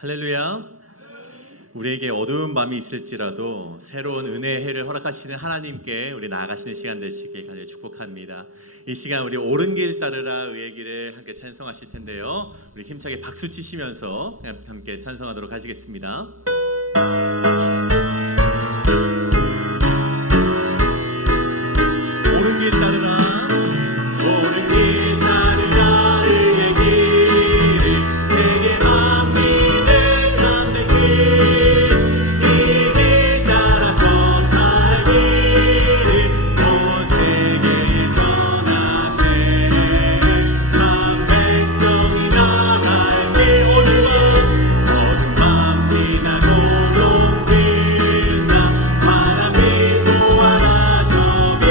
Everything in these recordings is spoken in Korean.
할렐루야. 우리에게 어두운 밤이 있을지라도 새로운 은혜의 해를 허락하시는 하나님께 우리 나아가시는 시간 되시길 간절히 축복합니다. 이 시간 우리 옳은 길 따르라 의의 길을 함께 찬송하실 텐데요, 우리 힘차게 박수 치시면서 함께 찬송하도록 하시겠습니다. 옳은 길 따르라, 옳은 길 따르라 의의 길을, 세계 만민을 찾는 길, 이 길 따라서 살기를 온 세계에 전하세. 만 백성이 나갈 길, 어두운 밤 지나고 용빛나 바람이 보아라 저기,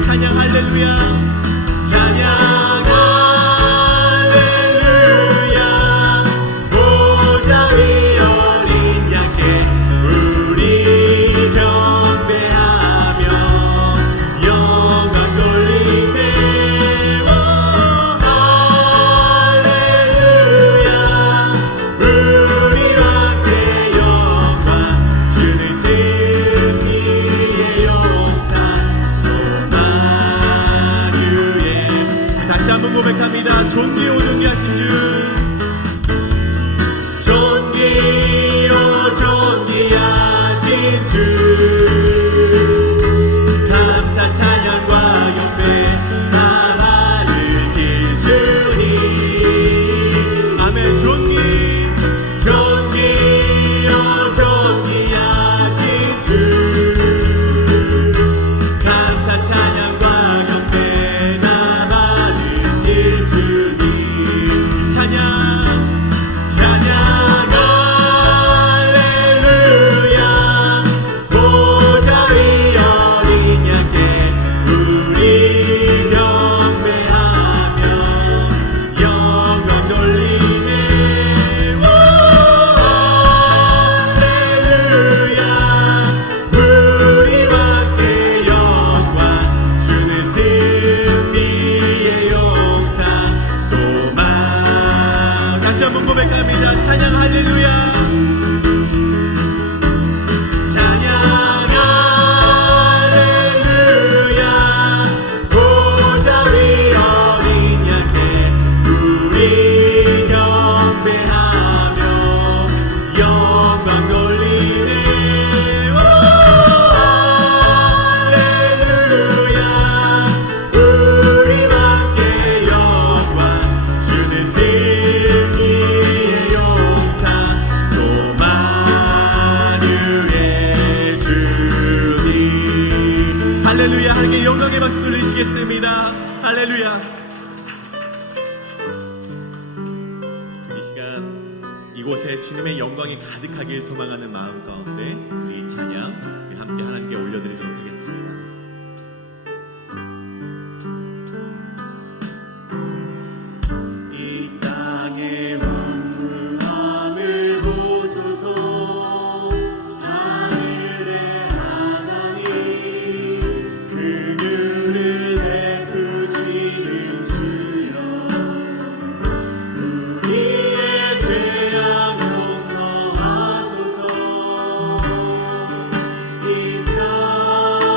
찬양 할렐루야, 찬양 할렐루야. 보좌 위 어린 양께 우리 경배하며 영광 돌리세요. 할렐루야. 우리와 함께 영광 주는 승리의 용사 다시 한번 고백합니다. 존귀오 존귀하신 주, 존귀오 존귀하신 주, 감사 찬양과 경배 다 받으실 주님. 아멘. 존귀오 존귀하신 주, 감사 찬양과 경배 할렐루야. 하나님께 영광의 박수 돌리시겠습니다. 할렐루야. 이 시간 이곳에 주님의 영광이 가득하길 소망하는 마음 가운데 우리 이 찬양 우리 함께 하나님께 올려드리도록 하겠습니다. 이 땅의 왕무함을 보소서. 하늘의 하나님 긍휼을 베푸시는 주여. 우리의 죄악 용서하소서. 이 땅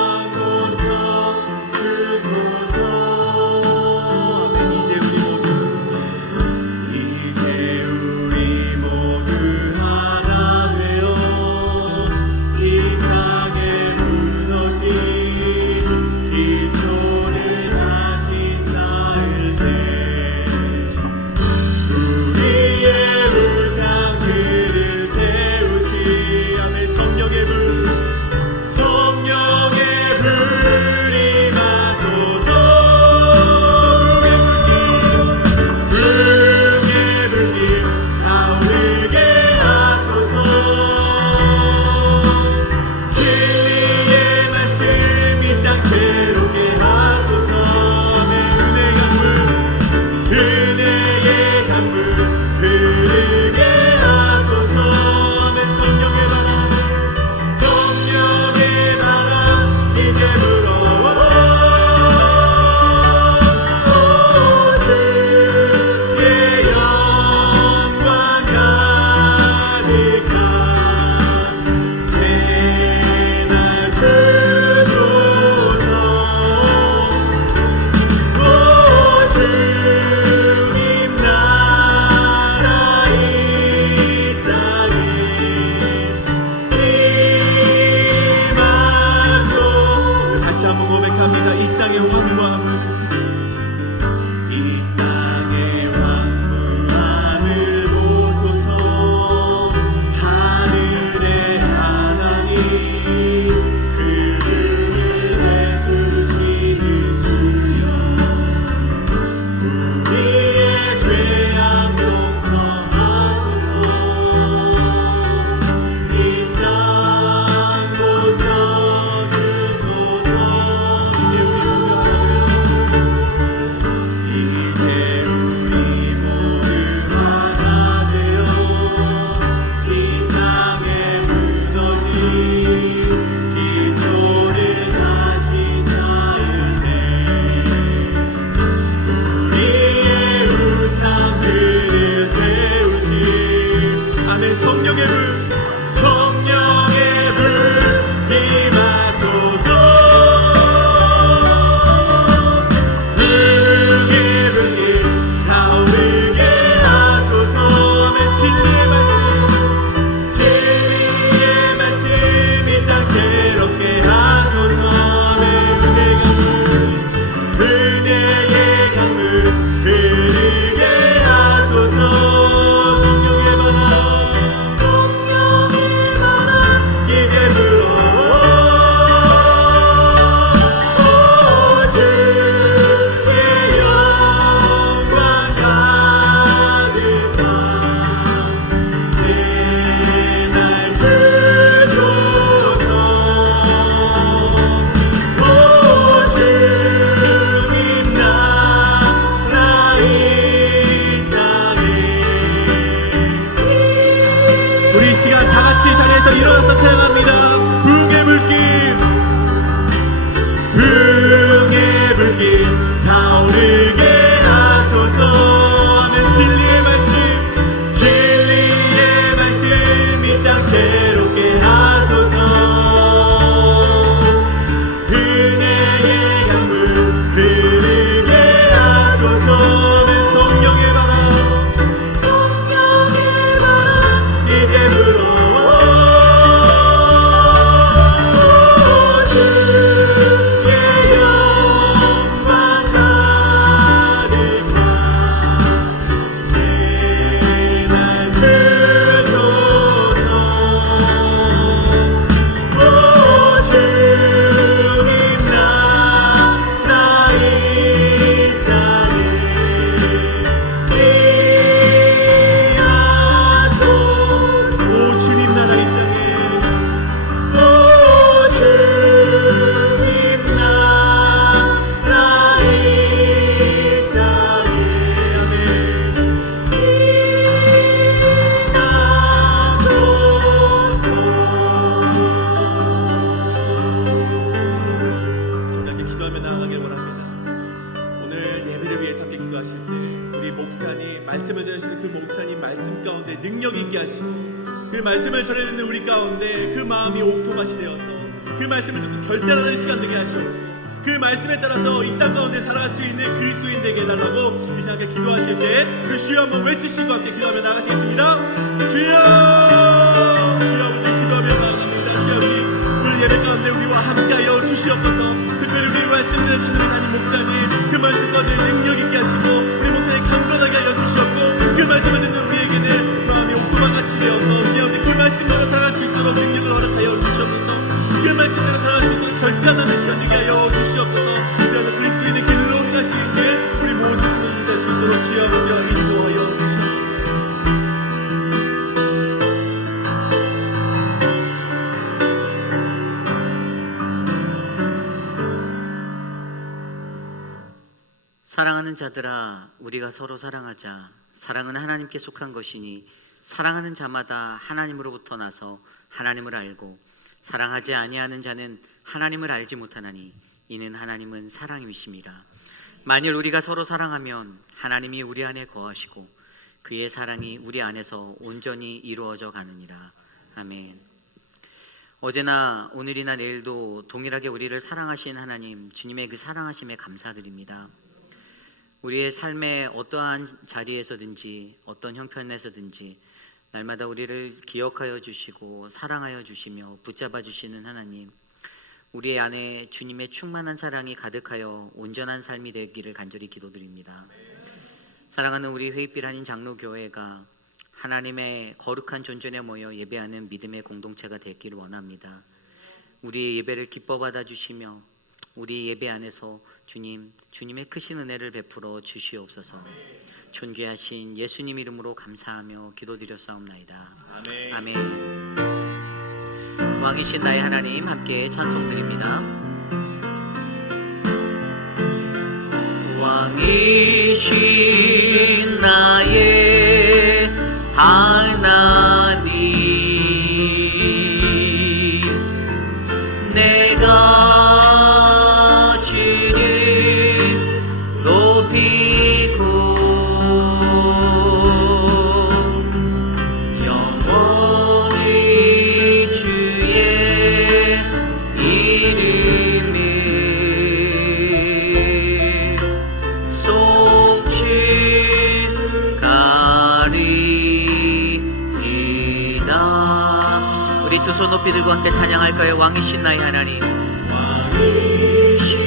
능력 있게 하시고 그 말씀을 전해 듣는 우리 가운데 그 마음이 옥토밭이 되어서 그 말씀을 듣고 결단하는 시간 되게 하시고 그 말씀에 따라서 이 땅 가운데 살아갈 수 있는 그리스도인 되게 해달라고 이 시간에 기도하실 때 그 주여 한번 외치시고 함께 기도하며 나가시겠습니다. 주여 주여 아버지 기도하며 나아갑니다. 주여 아버지 오늘 예배 가운데 우리와 함께하여 주시옵소서. 특별히 우리 말씀 전해주시는 담임 목사님 그 말씀 가운데 능력 있게 하시고 우리 목사님 강건하게 하여 주시옵고 그 말씀을 듣는 우리에게는 마음이 옥토밭같이 되어서 주여 아버지 그 말씀대로 살아갈 수 있도록 능력을 허락하여 주시옵소서. 그 말씀대로 살아갈 수 있도록 결단하는 시간 되게 하여 주시옵소서. 그래서 그리스도인의 길로 갈 수 있는 우리 모든 성도님이 될 수 있도록 주여 아버지와 인도하여 주시옵소서. 사랑하는 자들아, 우리가 서로 사랑하자. 사랑은 하나님께 속한 것이니 사랑하는 자마다 하나님으로부터 나서 하나님을 알고 사랑하지 아니하는 자는 하나님을 알지 못하나니 이는 하나님은 사랑이심이라. 만일 우리가 서로 사랑하면 하나님이 우리 안에 거하시고 그의 사랑이 우리 안에서 온전히 이루어져 가느니라. 아멘. 어제나 오늘이나 내일도 동일하게 우리를 사랑하신 하나님, 주님의 그 사랑하심에 감사드립니다. 우리의 삶의 어떠한 자리에서든지 어떤 형편에서든지 날마다 우리를 기억하여 주시고 사랑하여 주시며 붙잡아 주시는 하나님, 우리 안에 주님의 충만한 사랑이 가득하여 온전한 삶이 되기를 간절히 기도드립니다. 사랑하는 우리 회의빛 한인 장로교회가 하나님의 거룩한 존전에 모여 예배하는 믿음의 공동체가 되기를 원합니다. 우리의 예배를 기뻐 받아 주시며 우리 예배 안에서 주님의 크신 은혜를 베풀어 주시옵소서. 존귀하신 예수님 이름으로 감사하며 기도드렸사옵나이다. 아멘. 아멘. 왕이신 나의 하나님, 함께 찬송드립니다. 왕이신 나의 하나님, 내가 주를 높이고 영원히 주의 이름을 송축하리이다. 우리 두 손 높이 들고 함께 찬양할까요? 왕이신 나의 하나님, 왕이신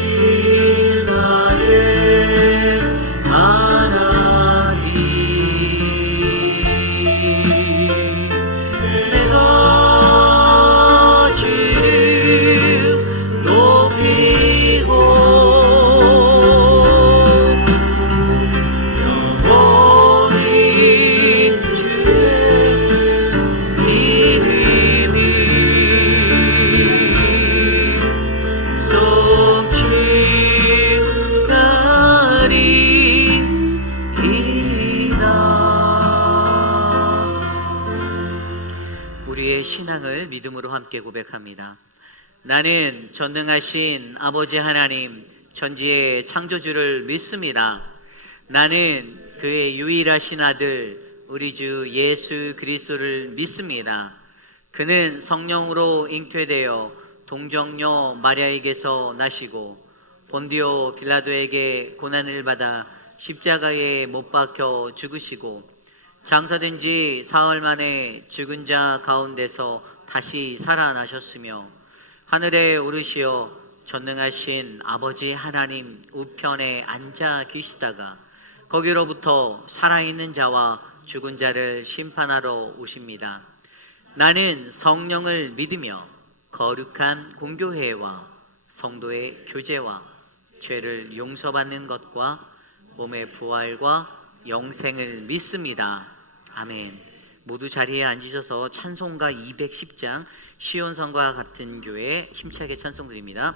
나의 하나님, 내가 주를 높이고 영원히 주의 이름을 우리의 신앙을 믿음으로 함께 고백합니다. 나는 전능하신 아버지 하나님, 전지의 창조주를 믿습니다. 나는 그의 유일하신 아들 우리 주 예수 그리스도를 믿습니다. 그는 성령으로 잉태되어 동정녀 마리아에게서 나시고 본디오 빌라도에게 고난을 받아 십자가에 못 박혀 죽으시고 장사된 지 사흘 만에 죽은 자 가운데서 다시 살아나셨으며 하늘에 오르시어 전능하신 아버지 하나님 우편에 앉아 계시다가 거기로부터 살아있는 자와 죽은 자를 심판하러 오십니다. 나는 성령을 믿으며 거룩한 공교회와 성도의 교제와 죄를 용서받는 것과 몸의 부활과 영생을 믿습니다. 아멘. 모두 자리에 앉으셔서 찬송가 210장 시온성과 같은 교회 힘차게 찬송드립니다.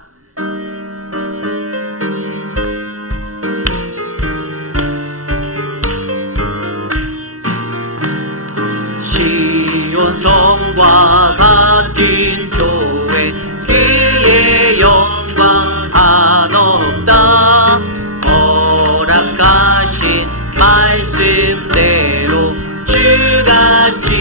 시온성과 같은 교회 그의 영광 한없다. 허락하신 말씀대로 주같이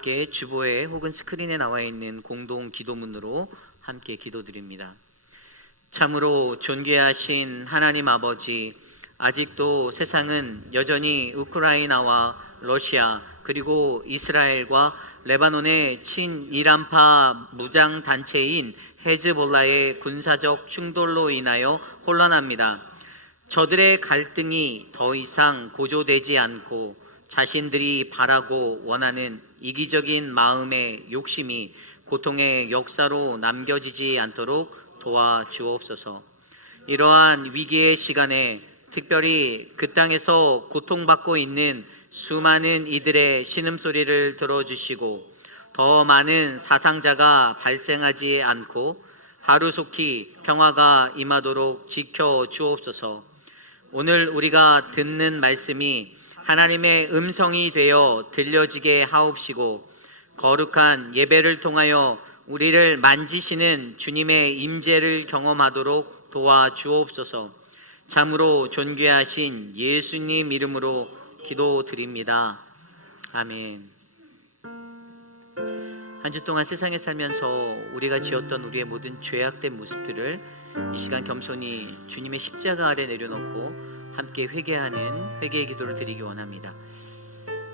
함께 주보에 혹은 스크린에 나와 있는 공동 기도문으로 함께 기도드립니다. 참으로 존귀하신 하나님 아버지, 아직도 세상은 여전히 우크라이나와 러시아 그리고 이스라엘과 레바논의 친이란파 무장 단체인 헤즈볼라의 군사적 충돌로 인하여 혼란합니다. 저들의 갈등이 더 이상 고조되지 않고 자신들이 바라고 원하는 이기적인 마음의 욕심이 고통의 역사로 남겨지지 않도록 도와주옵소서. 이러한 위기의 시간에 특별히 그 땅에서 고통받고 있는 수많은 이들의 신음소리를 들어주시고 더 많은 사상자가 발생하지 않고 하루속히 평화가 임하도록 지켜주옵소서. 오늘 우리가 듣는 말씀이 하나님의 음성이 되어 들려지게 하옵시고 거룩한 예배를 통하여 우리를 만지시는 주님의 임재를 경험하도록 도와주옵소서. 참으로 존귀하신 예수님 이름으로 기도드립니다. 아멘. 한 주 동안 세상에 살면서 우리가 지었던 우리의 모든 죄악된 모습들을 이 시간 겸손히 주님의 십자가 아래 내려놓고 함께 회개하는 회개의 기도를 드리기 원합니다.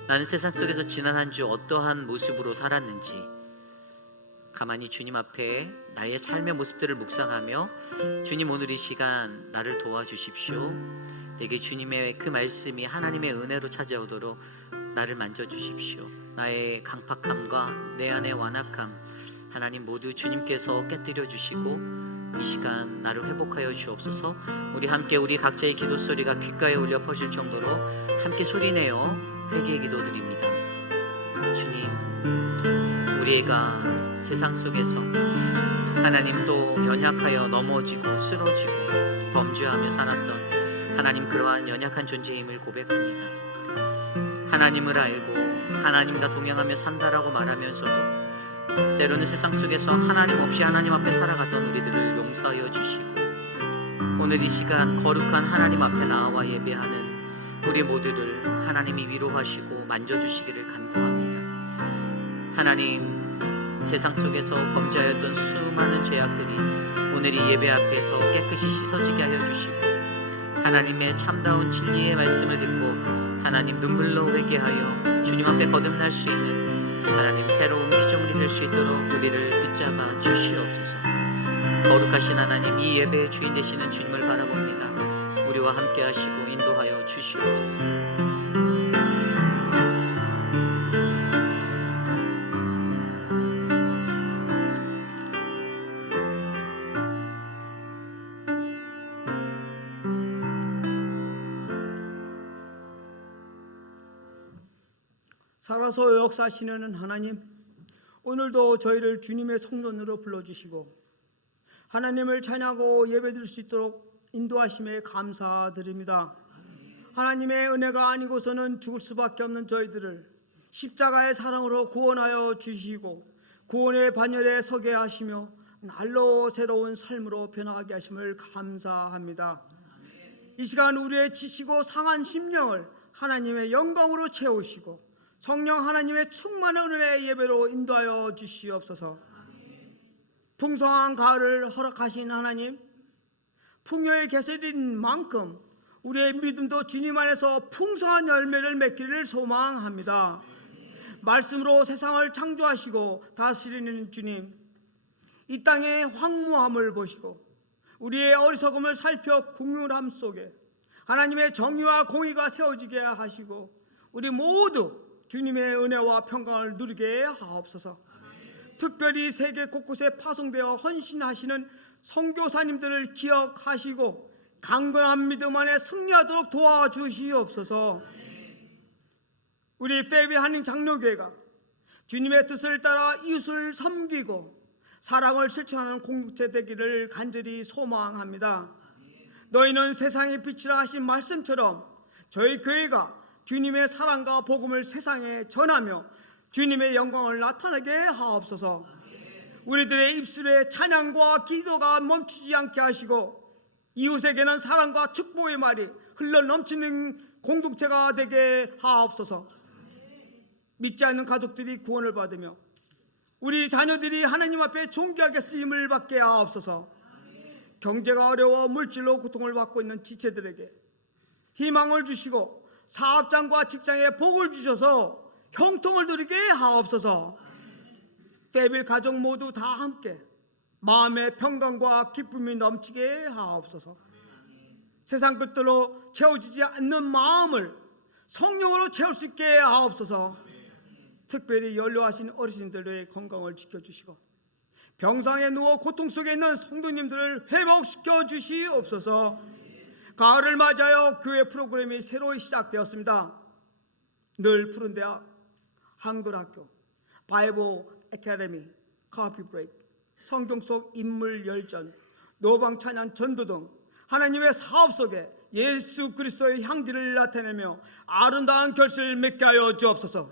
나는 세상 속에서 지난 한 주 어떠한 모습으로 살았는지 가만히 주님 앞에 나의 삶의 모습들을 묵상하며 주님, 오늘 이 시간 나를 도와주십시오. 내게 주님의 그 말씀이 하나님의 은혜로 찾아오도록 나를 만져주십시오. 나의 강팍함과 내 안의 완악함 하나님 모두 주님께서 깨뜨려 주시고 이 시간 나를 회복하여 주옵소서. 우리 함께 우리 각자의 기도 소리가 귓가에 울려 퍼질 정도로 함께 소리내어 회개의 기도 드립니다. 주님, 우리가 세상 속에서 하나님도 연약하여 넘어지고 쓰러지고 범죄하며 살았던 하나님, 그러한 연약한 존재임을 고백합니다. 하나님을 알고 하나님과 동행하며 산다라고 말하면서도 때로는 세상 속에서 하나님 없이 하나님 앞에 살아갔던 우리들을 용서하여 주시고 오늘 이 시간 거룩한 하나님 앞에 나와 예배하는 우리 모두를 하나님이 위로하시고 만져주시기를 간구합니다. 하나님, 세상 속에서 범죄하였던 수많은 죄악들이 오늘 이 예배 앞에서 깨끗이 씻어지게 하여 주시고 하나님의 참다운 진리의 말씀을 듣고 하나님 눈물로 회개하여 주님 앞에 거듭날 수 있는 하나님 새로운 피조물이 될 수 있도록 우리를 붙잡아 주시옵소서. 거룩하신 하나님, 이 예배의 주인 되시는 주님을 바라봅니다. 우리와 함께 하시고 인도하여 주시옵소서. 살아서 역사하시는 하나님, 오늘도 저희를 주님의 성전으로 불러주시고 하나님을 찬양하고 예배드릴 수 있도록 인도하심에 감사드립니다. 하나님의 은혜가 아니고서는 죽을 수밖에 없는 저희들을 십자가의 사랑으로 구원하여 주시고 구원의 반열에 서게 하시며 날로 새로운 삶으로 변화하게 하심을 감사합니다. 이 시간 우리의 지치고 상한 심령을 하나님의 영광으로 채우시고 성령 하나님의 충만한 은혜의 예배로 인도하여 주시옵소서. 풍성한 가을을 허락하신 하나님, 풍요의 계절인 만큼 우리의 믿음도 주님 안에서 풍성한 열매를 맺기를 소망합니다. 말씀으로 세상을 창조하시고 다스리는 주님, 이 땅의 황무함을 보시고 우리의 어리석음을 살펴 긍휼함 속에 하나님의 정의와 공의가 세워지게 하시고 우리 모두 주님의 은혜와 평강을 누리게 하옵소서. 특별히 세계 곳곳에 파송되어 헌신하시는 선교사님들을 기억하시고 강건한 믿음 안에 승리하도록 도와주시옵소서. 우리 페이비 한인 장로교회가 주님의 뜻을 따라 이웃을 섬기고 사랑을 실천하는 공동체 되기를 간절히 소망합니다. 너희는 세상의 빛이라 하신 말씀처럼 저희 교회가 주님의 사랑과 복음을 세상에 전하며 주님의 영광을 나타나게 하옵소서. 우리들의 입술에 찬양과 기도가 멈추지 않게 하시고 이웃에게는 사랑과 축복의 말이 흘러 넘치는 공동체가 되게 하옵소서. 믿지 않는 가족들이 구원을 받으며 우리 자녀들이 하나님 앞에 존귀하게 쓰임을 받게 하옵소서. 경제가 어려워 물질로 고통을 받고 있는 지체들에게 희망을 주시고 사업장과 직장에 복을 주셔서 형통을 누리게 하옵소서. 데빌 가족 모두 다 함께 마음의 평강과 기쁨이 넘치게 하옵소서. 세상 끝들로 채워지지 않는 마음을 성령으로 채울 수 있게 하옵소서. 특별히 연로하신 어르신들의 건강을 지켜주시고 병상에 누워 고통 속에 있는 성도님들을 회복시켜 주시옵소서. 가을을 맞아요 교회 프로그램이 새로 시작되었습니다. 늘 푸른 대학, 한글학교, 바이블 애카데미, 커피 브레이크, 성경 속 인물 열전, 노방 찬양 전도 등 하나님의 사업 속에 예수 그리스도의 향기를 나타내며 아름다운 결실을 맺게 하여 주옵소서.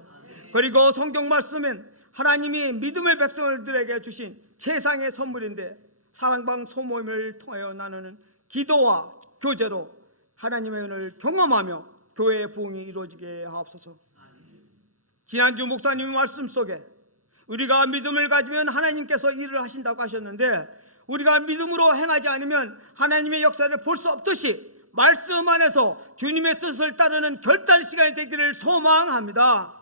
그리고 성경 말씀은 하나님이 믿음의 백성들에게 주신 최상의 선물인데 사랑방 소모임을 통하여 나누는 기도와 교제로 하나님의 은혜를 경험하며 교회의 부흥이 이루어지게 하옵소서. 지난주 목사님 말씀 속에 우리가 믿음을 가지면 하나님께서 일을 하신다고 하셨는데 우리가 믿음으로 행하지 않으면 하나님의 역사를 볼 수 없듯이 말씀 안에서 주님의 뜻을 따르는 결단 시간이 되기를 소망합니다.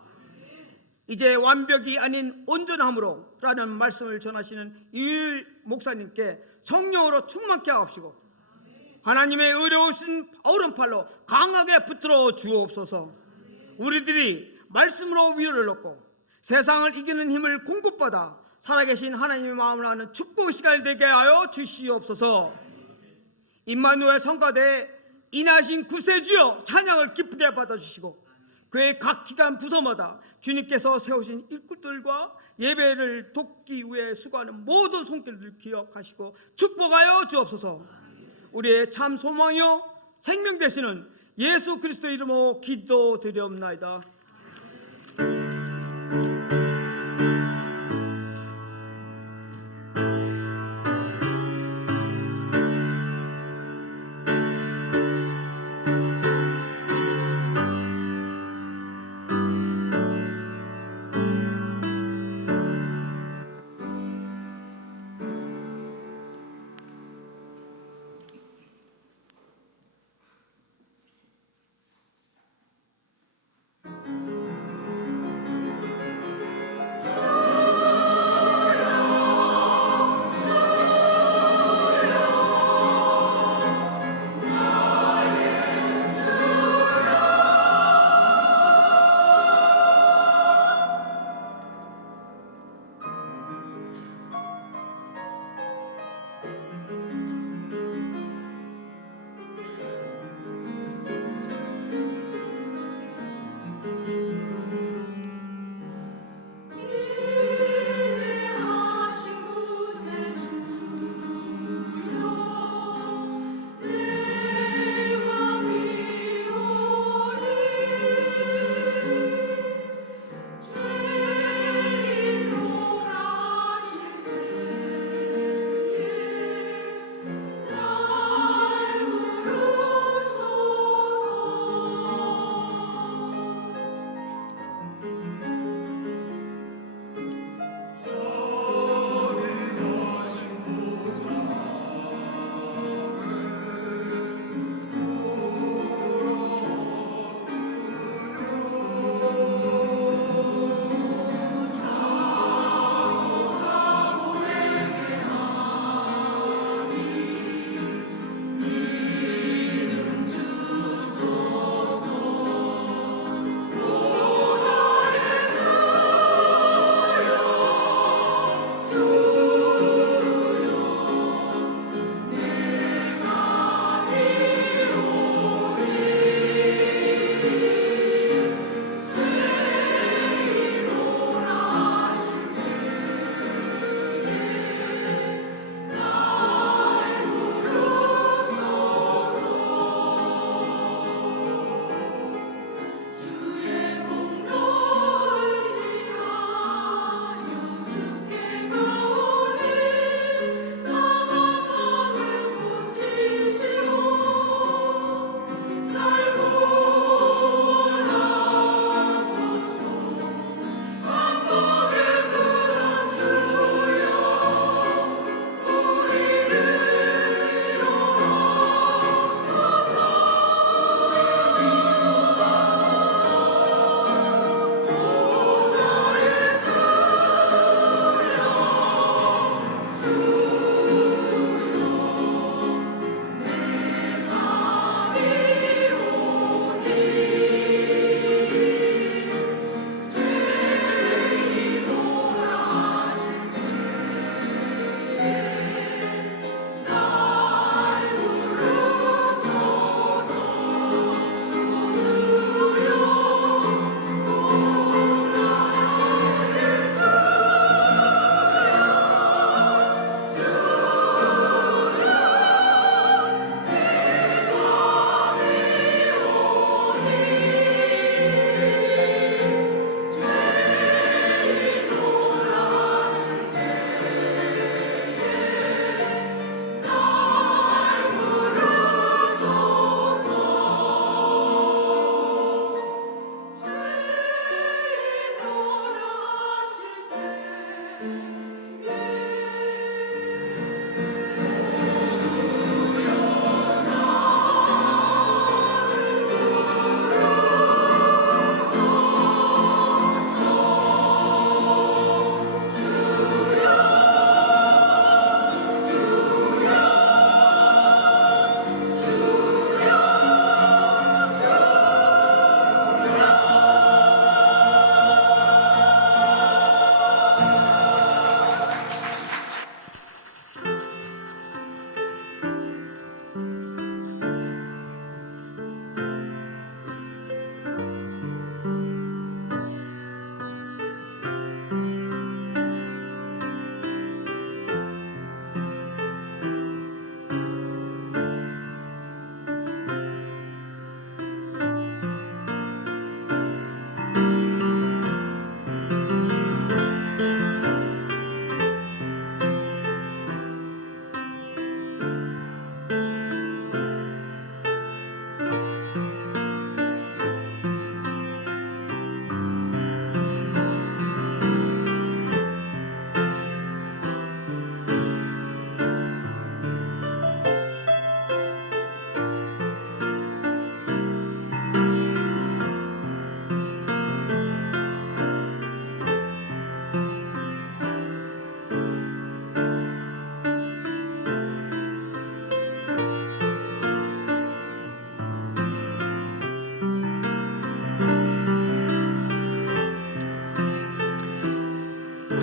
이제 완벽이 아닌 온전함으로 라는 말씀을 전하시는 이율 목사님께 성령으로 충만케 하옵시고 하나님의 의로우신 오른팔로 강하게 붙들어 주옵소서. 우리들이 말씀으로 위로를 얻고 세상을 이기는 힘을 공급받아 살아계신 하나님의 마음을 아는 축복 시간이 되게 하여 주시옵소서. 임마누엘 성가대에 인하신 구세주여 찬양을 기쁘게 받아주시고 그의 각 기간 부서마다 주님께서 세우신 일꾼들과 예배를 돕기 위해 수고하는 모든 손길을 기억하시고 축복하여 주옵소서. 우리의 참 소망이요 생명 되시는 예수 그리스도의 이름으로 기도드리옵나이다.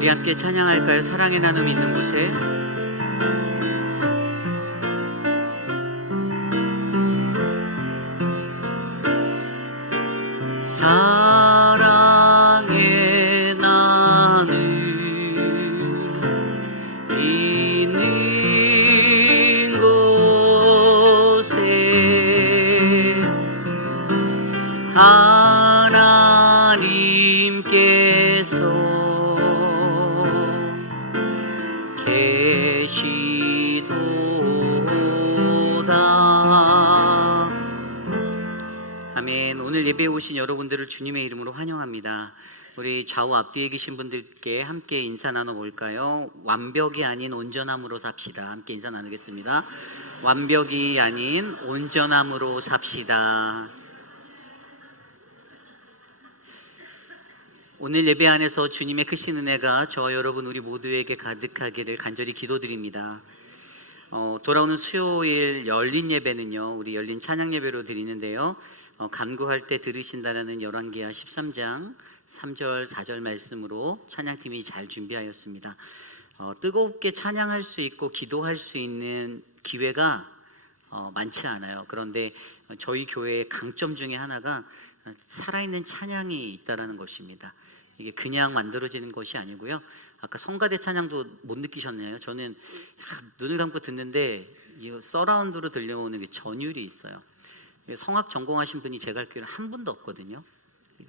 우리 함께 찬양할까요? 사랑의 나눔 있는 곳에. 사랑의 나눔 있는 곳에 하나님께서 계시도다. 아멘. 오늘 예배에 오신 여러분들을 주님의 이름으로 환영합니다. 우리 좌우 앞뒤에 계신 분들께 함께 인사 나눠볼까요? 완벽이 아닌 온전함으로 삽시다. 함께 인사 나누겠습니다. 완벽이 아닌 온전함으로 삽시다. 오늘 예배 안에서 주님의 크신 은혜가 저와 여러분 우리 모두에게 가득하기를 간절히 기도드립니다. 돌아오는 수요일 열린 예배는요, 우리 열린 찬양 예배로 드리는데요, 간구할 때 들으신다라는 열왕기하 13장 3절 4절 말씀으로 찬양팀이 잘 준비하였습니다. 뜨겁게 찬양할 수 있고 기도할 수 있는 기회가 많지 않아요. 그런데 저희 교회의 강점 중에 하나가 살아있는 찬양이 있다라는 것입니다. 이게 그냥 만들어지는 것이 아니고요. 아까 성가대 찬양도 못 느끼셨나요? 저는 눈을 감고 듣는데 이 서라운드로 들려오는 게 전율이 있어요. 성악 전공하신 분이 제가 알기로는 한 분도 없거든요.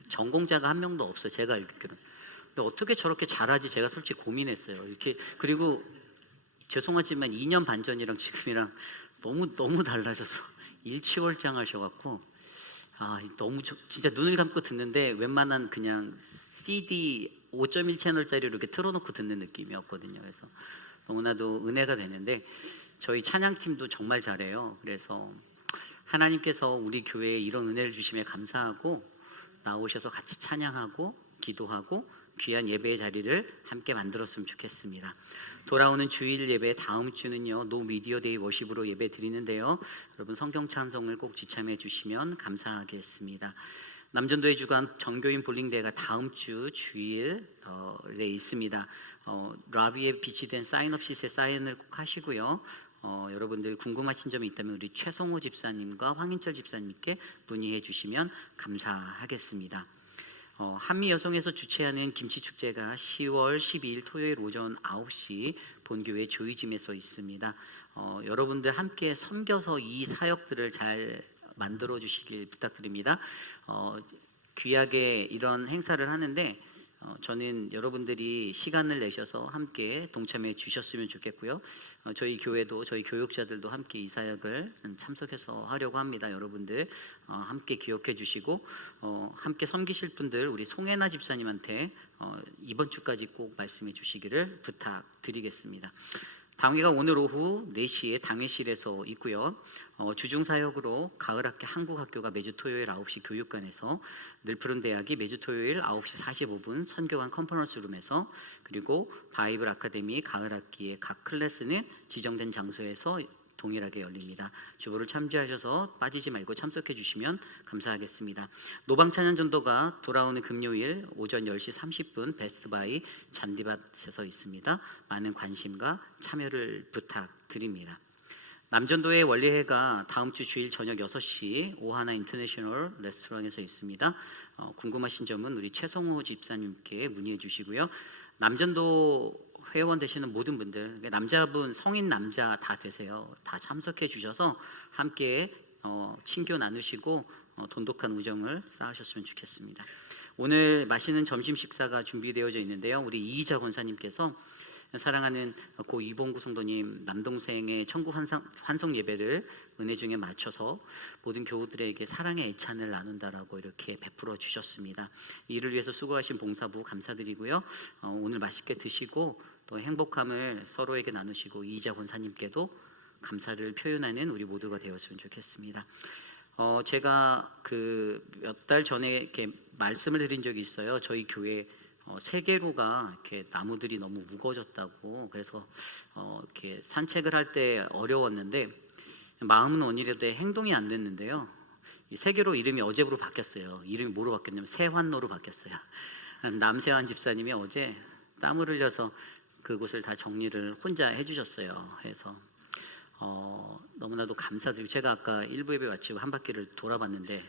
전공자가 한 명도 없어요. 제가 알기로는. 근데 어떻게 저렇게 잘하지? 제가 솔직히 고민했어요. 이렇게. 그리고 죄송하지만 2년 반 전이랑 지금이랑 너무 달라져서 일치월장하셔갖고 너무 진짜 눈을 감고 듣는데 웬만한 그냥 CD 5.1 채널짜리로 이렇게 틀어놓고 듣는 느낌이었거든요. 그래서 너무나도 은혜가 되는데 저희 찬양팀도 정말 잘해요. 그래서 하나님께서 우리 교회에 이런 은혜를 주심에 감사하고 나오셔서 같이 찬양하고 기도하고 귀한 예배의 자리를 함께 만들었으면 좋겠습니다. 돌아오는 주일 예배 다음 주는요, 노 미디어 데이 워십으로 예배 드리는데요, 여러분 성경 찬송을 꼭 지참해 주시면 감사하겠습니다. 남전도의 주간 전교인 볼링대회가 다음 주 주일에 있습니다. 라비에 비치된 사인업시트에 사인을 꼭 하시고요. 여러분들 궁금하신 점이 있다면 우리 최성호 집사님과 황인철 집사님께 문의해 주시면 감사하겠습니다. 한미여성에서 주최하는 김치축제가 10월 12일 토요일 오전 9시 본교회 조이짐에서 있습니다. 여러분들 함께 섬겨서 이 사역들을 잘 만들어 주시길 부탁드립니다. 귀하게 이런 행사를 하는데 저는 여러분들이 시간을 내셔서 함께 동참해 주셨으면 좋겠고요. 저희 교회도 저희 교육자들도 함께 이 사역을 참석해서 하려고 합니다. 여러분들 함께 기억해 주시고 함께 섬기실 분들 우리 송혜나 집사님한테 이번 주까지 꼭 말씀해 주시기를 부탁드리겠습니다. 당회가 오늘 오후 4시에 당회실에서 있고요. 주중사역으로 가을학기 한국학교가 매주 토요일 9시 교육관에서, 늘푸른대학이 매주 토요일 9시 45분 선교관 컨퍼런스룸에서, 그리고 바이블 아카데미 가을학기의 각 클래스는 지정된 장소에서 동일하게 열립니다. 주보를 참조하셔서 빠지지 말고 참석해 주시면 감사하겠습니다. 노방찬양전도가 돌아오는 금요일 오전 10시 30분 베스트바이 잔디밭에서 있습니다. 많은 관심과 참여를 부탁드립니다. 남전도의 원리회가 다음 주 주일 저녁 6시 오하나 인터내셔널 레스토랑에서 있습니다. 궁금하신 점은 우리 최성호 집사님께 문의해 주시고요. 남전도 회원 되시는 모든 분들, 남자분, 성인 남자 다 되세요. 다 참석해 주셔서 함께 친교 나누시고 돈독한 우정을 쌓으셨으면 좋겠습니다. 오늘 맛있는 점심 식사가 준비되어져 있는데요, 우리 이희자 권사님께서 사랑하는 고 이봉구 성도님 남동생의 천국 환송 예배를 은혜 중에 맞춰서 모든 교우들에게 사랑의 애찬을 나눈다라고 이렇게 베풀어 주셨습니다. 이를 위해서 수고하신 봉사부 감사드리고요. 오늘 맛있게 드시고 또 행복함을 서로에게 나누시고 이희자 권사님께도 감사를 표현하는 우리 모두가 되었으면 좋겠습니다. 제가 몇 달 전에 이렇게 말씀을 드린 적이 있어요. 저희 교회 세계로가 이렇게 나무들이 너무 무거워졌다고. 그래서 이렇게 산책을 할 때 어려웠는데 마음은 원이라도 행동이 안 됐는데요. 이 세계로 이름이 어제부로 바뀌었어요. 이름이 뭐로 바뀌었냐면 세환로로 바뀌었어요. 남세환 집사님이 어제 땀을 흘려서 그곳을 다 정리를 혼자 해주셨어요. 해서 너무나도 감사드리고, 제가 아까 일부 예배 마치고 한 바퀴를 돌아봤는데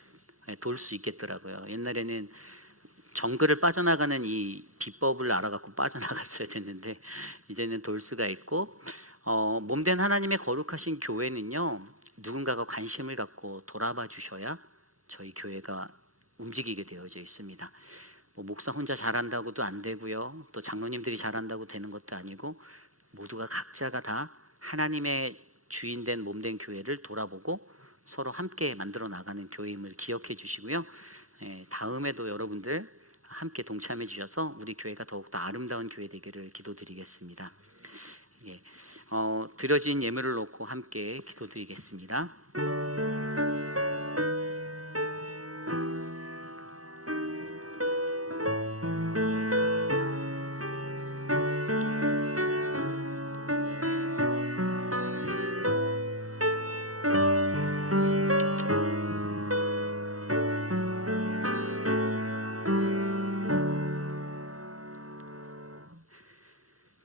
돌 수 있겠더라고요. 옛날에는 정글을 빠져나가는 이 비법을 알아갖고 빠져나갔어야 됐는데 이제는 돌 수가 있고, 몸된 하나님의 거룩하신 교회는요, 누군가가 관심을 갖고 돌아봐 주셔야 저희 교회가 움직이게 되어져 있습니다. 목사 혼자 잘한다고도 안 되고요, 또 장로님들이 잘한다고 되는 것도 아니고, 모두가 각자가 다 하나님의 주인된 몸된 교회를 돌아보고 서로 함께 만들어 나가는 교회임을 기억해 주시고요. 다음에도 여러분들 함께 동참해 주셔서 우리 교회가 더욱더 아름다운 교회 되기를 기도드리겠습니다. 드려진 예물을 놓고 함께 기도드리겠습니다.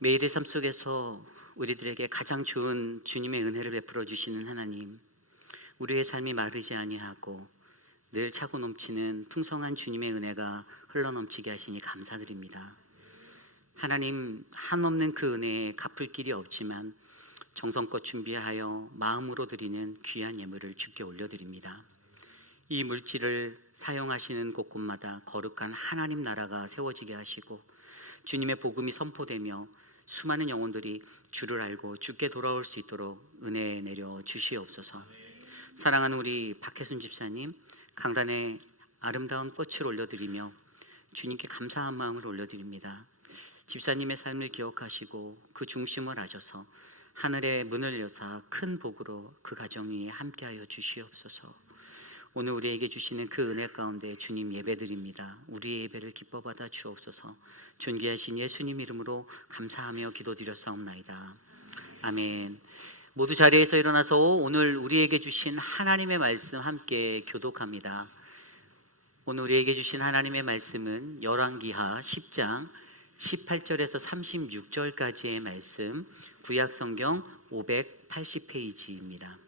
매일의 삶 속에서 우리들에게 가장 좋은 주님의 은혜를 베풀어 주시는 하나님, 우리의 삶이 마르지 아니하고 늘 차고 넘치는 풍성한 주님의 은혜가 흘러넘치게 하시니 감사드립니다. 하나님, 한없는 그 은혜에 갚을 길이 없지만 정성껏 준비하여 마음으로 드리는 귀한 예물을 주께 올려드립니다. 이 물질을 사용하시는 곳곳마다 거룩한 하나님 나라가 세워지게 하시고 주님의 복음이 선포되며 수많은 영혼들이 주를 알고 주께 돌아올 수 있도록 은혜 내려 주시옵소서. 사랑하는 우리 박혜순 집사님, 강단에 아름다운 꽃을 올려드리며 주님께 감사한 마음을 올려드립니다. 집사님의 삶을 기억하시고 그 중심을 아셔서 하늘의 문을 여사 큰 복으로 그 가정 위에 함께하여 주시옵소서. 오늘 우리에게 주시는 그 은혜 가운데 주님 예배드립니다. 우리의 예배를 기뻐 받아 주옵소서. 존귀하신 예수님 이름으로 감사하며 기도드렸사옵나이다. 아멘. 모두 자리에서 일어나서 오늘 우리에게 주신 하나님의 말씀 함께 교독합니다. 오늘 우리에게 주신 하나님의 말씀은 열왕기하 10장 18절에서 36절까지의 말씀, 구약성경 580페이지입니다.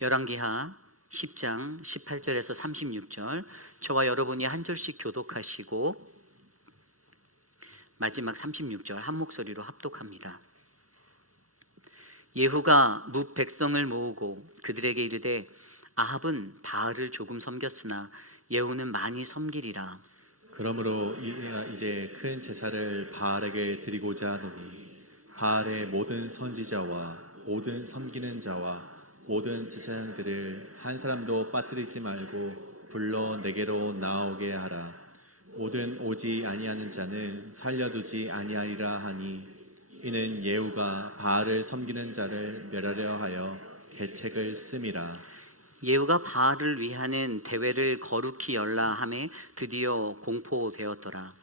열왕기하 10장 18절에서 36절, 저와 여러분이 한 절씩 교독하시고 마지막 36절 한 목소리로 합독합니다. 예후가 뭇 백성을 모으고 그들에게 이르되 아합은 바알을 조금 섬겼으나 예후는 많이 섬기리라. 그러므로 이제 큰 제사를 바알에게 드리고자 하노니 바알의 모든 선지자와 모든 섬기는 자와 모든 제사장들을 한 사람도 빠뜨리지 말고 불러 내게로 나오게 하라. 모든 오지 아니하는 자는 살려두지 아니하리라 하니 이는 예후가 바알을 섬기는 자를 멸하려 하여 계책을 씀이라. 예후가 바알을 위하는 대회를 거룩히 열라 하매 드디어 공포되었더라.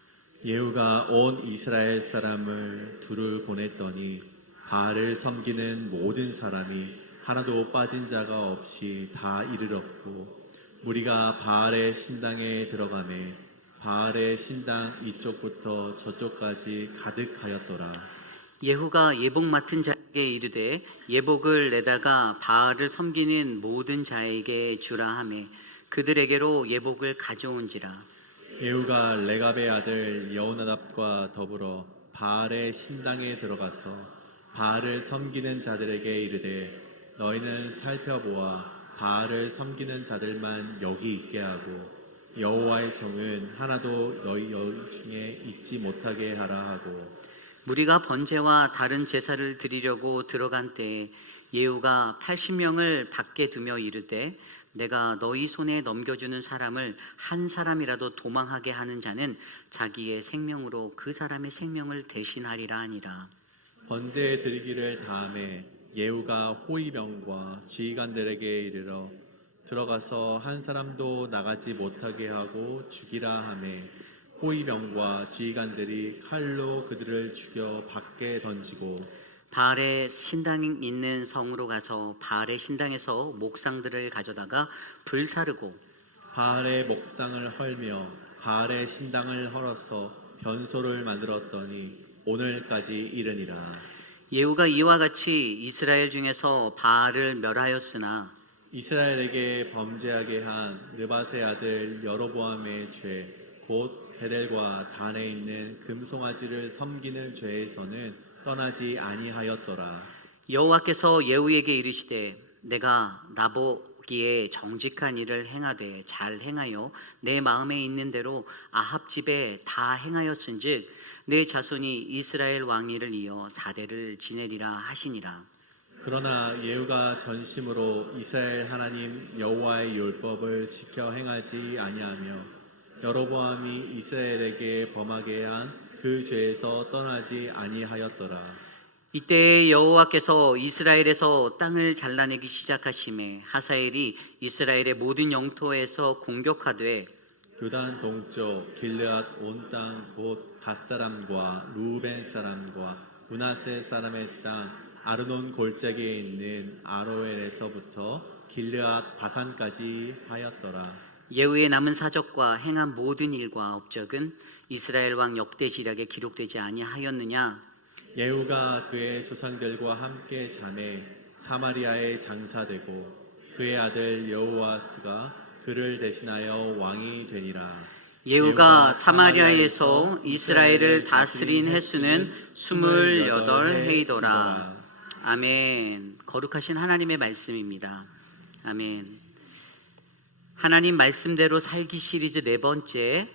예후가 온 이스라엘 사람을 둘을 보냈더니 바알을 섬기는 모든 사람이 하나도 빠진 자가 없이 다 이르렀고 무리가 바알의 신당에 들어가매 바알의 신당 이쪽부터 저쪽까지 가득하였더라. 예후가 예복 맡은 자에게 이르되 예복을 내다가 바알을 섬기는 모든 자에게 주라 하매 그들에게로 예복을 가져온지라. 예후가 레갑의 아들 여호나답과 더불어 바알의 신당에 들어가서 바알을 섬기는 자들에게 이르되 너희는 살펴보아 바알을 섬기는 자들만 여기 있게 하고 여호와의 종은 하나도 너희 중에 있지 못하게 하라 하고. 무리가 번제와 다른 제사를 드리려고 들어간 때에 예후가 80명을 밖에 두며 이르되 내가 너희 손에 넘겨주는 사람을 한 사람이라도 도망하게 하는 자는 자기의 생명으로 그 사람의 생명을 대신하리라 하니라. 번제 드리기를 다음에 예후가 호위병과 지휘관들에게 이르러 들어가서 한 사람도 나가지 못하게 하고 죽이라 하매 호위병과 지휘관들이 칼로 그들을 죽여 밖에 던지고 바알의 신당 있는 성으로 가서 바알의 신당에서 목상들을 가져다가 불사르고 바알의 목상을 헐며 바알의 신당을 헐어서 변소를 만들었더니 오늘까지 이르니라. 예후가 이와 같이 이스라엘 중에서 바알을 멸하였으나 이스라엘에게 범죄하게 한 느밧의 아들 여로보암의 죄 곧 베델과 단에 있는 금송아지를 섬기는 죄에서는 떠나지 아니하였더라. 여호와께서 예후에게 이르시되 내가 나보기에 정직한 일을 행하되 잘 행하여 내 마음에 있는 대로 아합 집에 다 행하였은즉 내 자손이 이스라엘 왕위를 이어 4대를 지내리라 하시니라. 그러나 예후가 전심으로 이스라엘 하나님 여호와의 율법을 지켜 행하지 아니하며 여로보암이 이스라엘에게 범하게 한 그 죄에서 떠나지 아니하였더라. 이때 여호와께서 이스라엘에서 땅을 잘라내기 시작하심에 하사엘이 이스라엘의 모든 영토에서 공격하되 요단 동쪽 길르앗 온 땅 곧 갓사람과 루벤 사람과 므낫세 사람의 땅 아르논 골짜기에 있는 아로엘에서부터 길르앗 바산까지 하였더라. 예후의 남은 사적과 행한 모든 일과 업적은 이스라엘 왕 역대지략에 기록되지 아니하였느냐? 예후가 그의 조상들과 함께 자매 사마리아에 장사되고 그의 아들 여호아스가 그를 대신하여 왕이 되니라. 예후가 사마리아에서 이스라엘을 다스린 횟수는 28해이더라. 아멘. 거룩하신 하나님의 말씀입니다. 아멘. 하나님 말씀대로 살기 시리즈 4번째,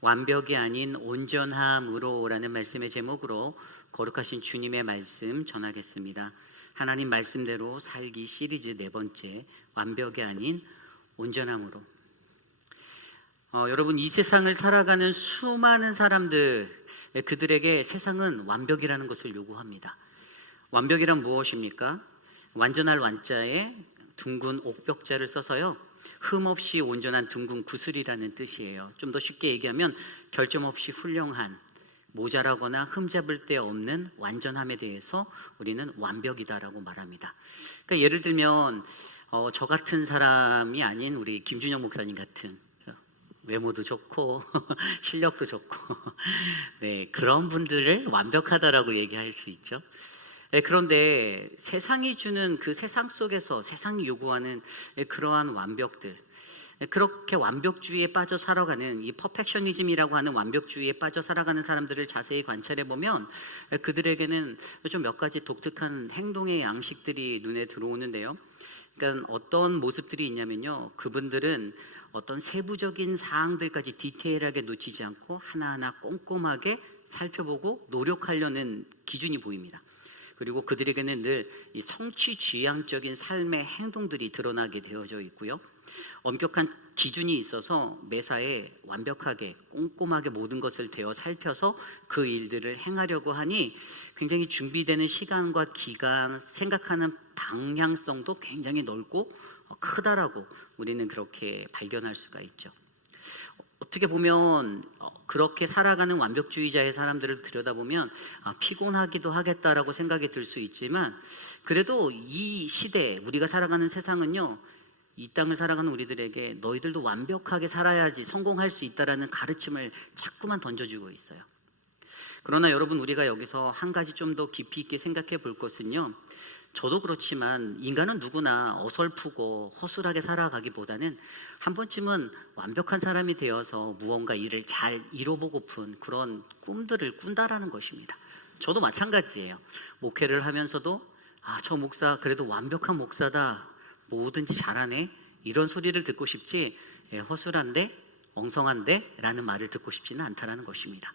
완벽이 아닌 온전함으로라는 말씀의 제목으로 거룩하신 주님의 말씀 전하겠습니다. 하나님 말씀대로 살기 시리즈 4번째, 완벽이 아닌 온전함으로. 여러분, 이 세상을 살아가는 수많은 사람들, 그들에게 세상은 완벽이라는 것을 요구합니다. 완벽이란 무엇입니까? 완전할 완자에 둥근 옥벽자를 써서요, 흠없이 온전한 둥근 구슬이라는 뜻이에요. 좀 더 쉽게 얘기하면 결점 없이 훌륭한, 모자라거나 흠잡을 데 없는 완전함에 대해서 우리는 완벽이다라고 말합니다. 그러니까 예를 들면 저 같은 사람이 아닌 우리 김준영 목사님 같은, 외모도 좋고 실력도 좋고 네, 그런 분들을 완벽하다라고 얘기할 수 있죠. 그런데 세상이 주는 그 세상 속에서 세상이 요구하는 그러한 완벽들, 그렇게 완벽주의에 빠져 살아가는 이 퍼펙셔니즘이라고 하는 완벽주의에 빠져 살아가는 사람들을 자세히 관찰해 보면 그들에게는 좀 몇 가지 독특한 행동의 양식들이 눈에 들어오는데요. 그러니까 어떤 모습들이 있냐면요, 그분들은 어떤 세부적인 사항들까지 디테일하게 놓치지 않고 하나하나 꼼꼼하게 살펴보고 노력하려는 기준이 보입니다. 그리고 그들에게는 늘 이 성취지향적인 삶의 행동들이 드러나게 되어져 있고요, 엄격한 기준이 있어서 매사에 완벽하게 꼼꼼하게 모든 것을 되어 살펴서 그 일들을 행하려고 하니 굉장히 준비되는 시간과 기간, 생각하는 방향성도 굉장히 넓고 크다라고 우리는 그렇게 발견할 수가 있죠. 어떻게 보면 그렇게 살아가는 완벽주의자의 사람들을 들여다보면 피곤하기도 하겠다라고 생각이 들 수 있지만, 그래도 이 시대, 우리가 살아가는 세상은요, 이 땅을 살아가는 우리들에게 너희들도 완벽하게 살아야지 성공할 수 있다라는 가르침을 자꾸만 던져주고 있어요. 그러나 여러분, 우리가 여기서 한 가지 좀 더 깊이 있게 생각해 볼 것은요, 저도 그렇지만 인간은 누구나 어설프고 허술하게 살아가기보다는 한 번쯤은 완벽한 사람이 되어서 무언가 일을 잘 이뤄보고픈 그런 꿈들을 꾼다라는 것입니다. 저도 마찬가지예요. 목회를 하면서도 저 목사 그래도 완벽한 목사다, 뭐든지 잘하네, 이런 소리를 듣고 싶지 허술한데 엉성한데 라는 말을 듣고 싶지는 않다라는 것입니다.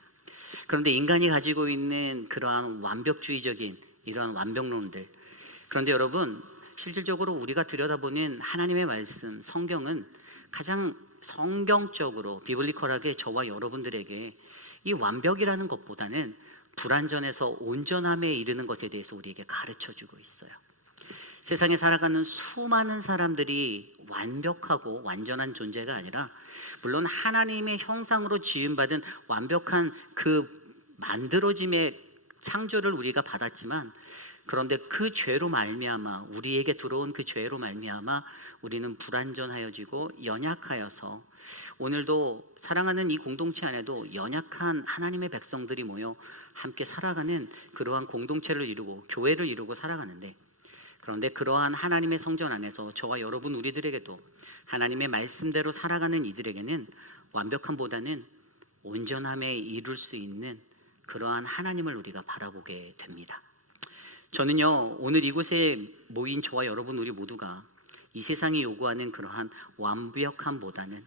그런데 인간이 가지고 있는 그러한 완벽주의적인 이러한 완벽론들, 그런데 여러분, 실질적으로 우리가 들여다보는 하나님의 말씀, 성경은 가장 성경적으로 비블리컬하게 저와 여러분들에게 이 완벽이라는 것보다는 불완전해서 온전함에 이르는 것에 대해서 우리에게 가르쳐주고 있어요. 세상에 살아가는 수많은 사람들이 완벽하고 완전한 존재가 아니라, 물론 하나님의 형상으로 지음받은 완벽한 그 만들어짐의 창조를 우리가 받았지만, 그런데 그 죄로 말미암아, 우리에게 들어온 그 죄로 말미암아 우리는 불완전하여지고 연약하여서 오늘도 사랑하는 이 공동체 안에도 연약한 하나님의 백성들이 모여 함께 살아가는 그러한 공동체를 이루고 교회를 이루고 살아가는데, 그런데 그러한 하나님의 성전 안에서 저와 여러분 우리들에게도 하나님의 말씀대로 살아가는 이들에게는 완벽함보다는 온전함에 이룰 수 있는 그러한 하나님을 우리가 바라보게 됩니다. 저는요, 오늘 이곳에 모인 저와 여러분 우리 모두가 이 세상이 요구하는 그러한 완벽함보다는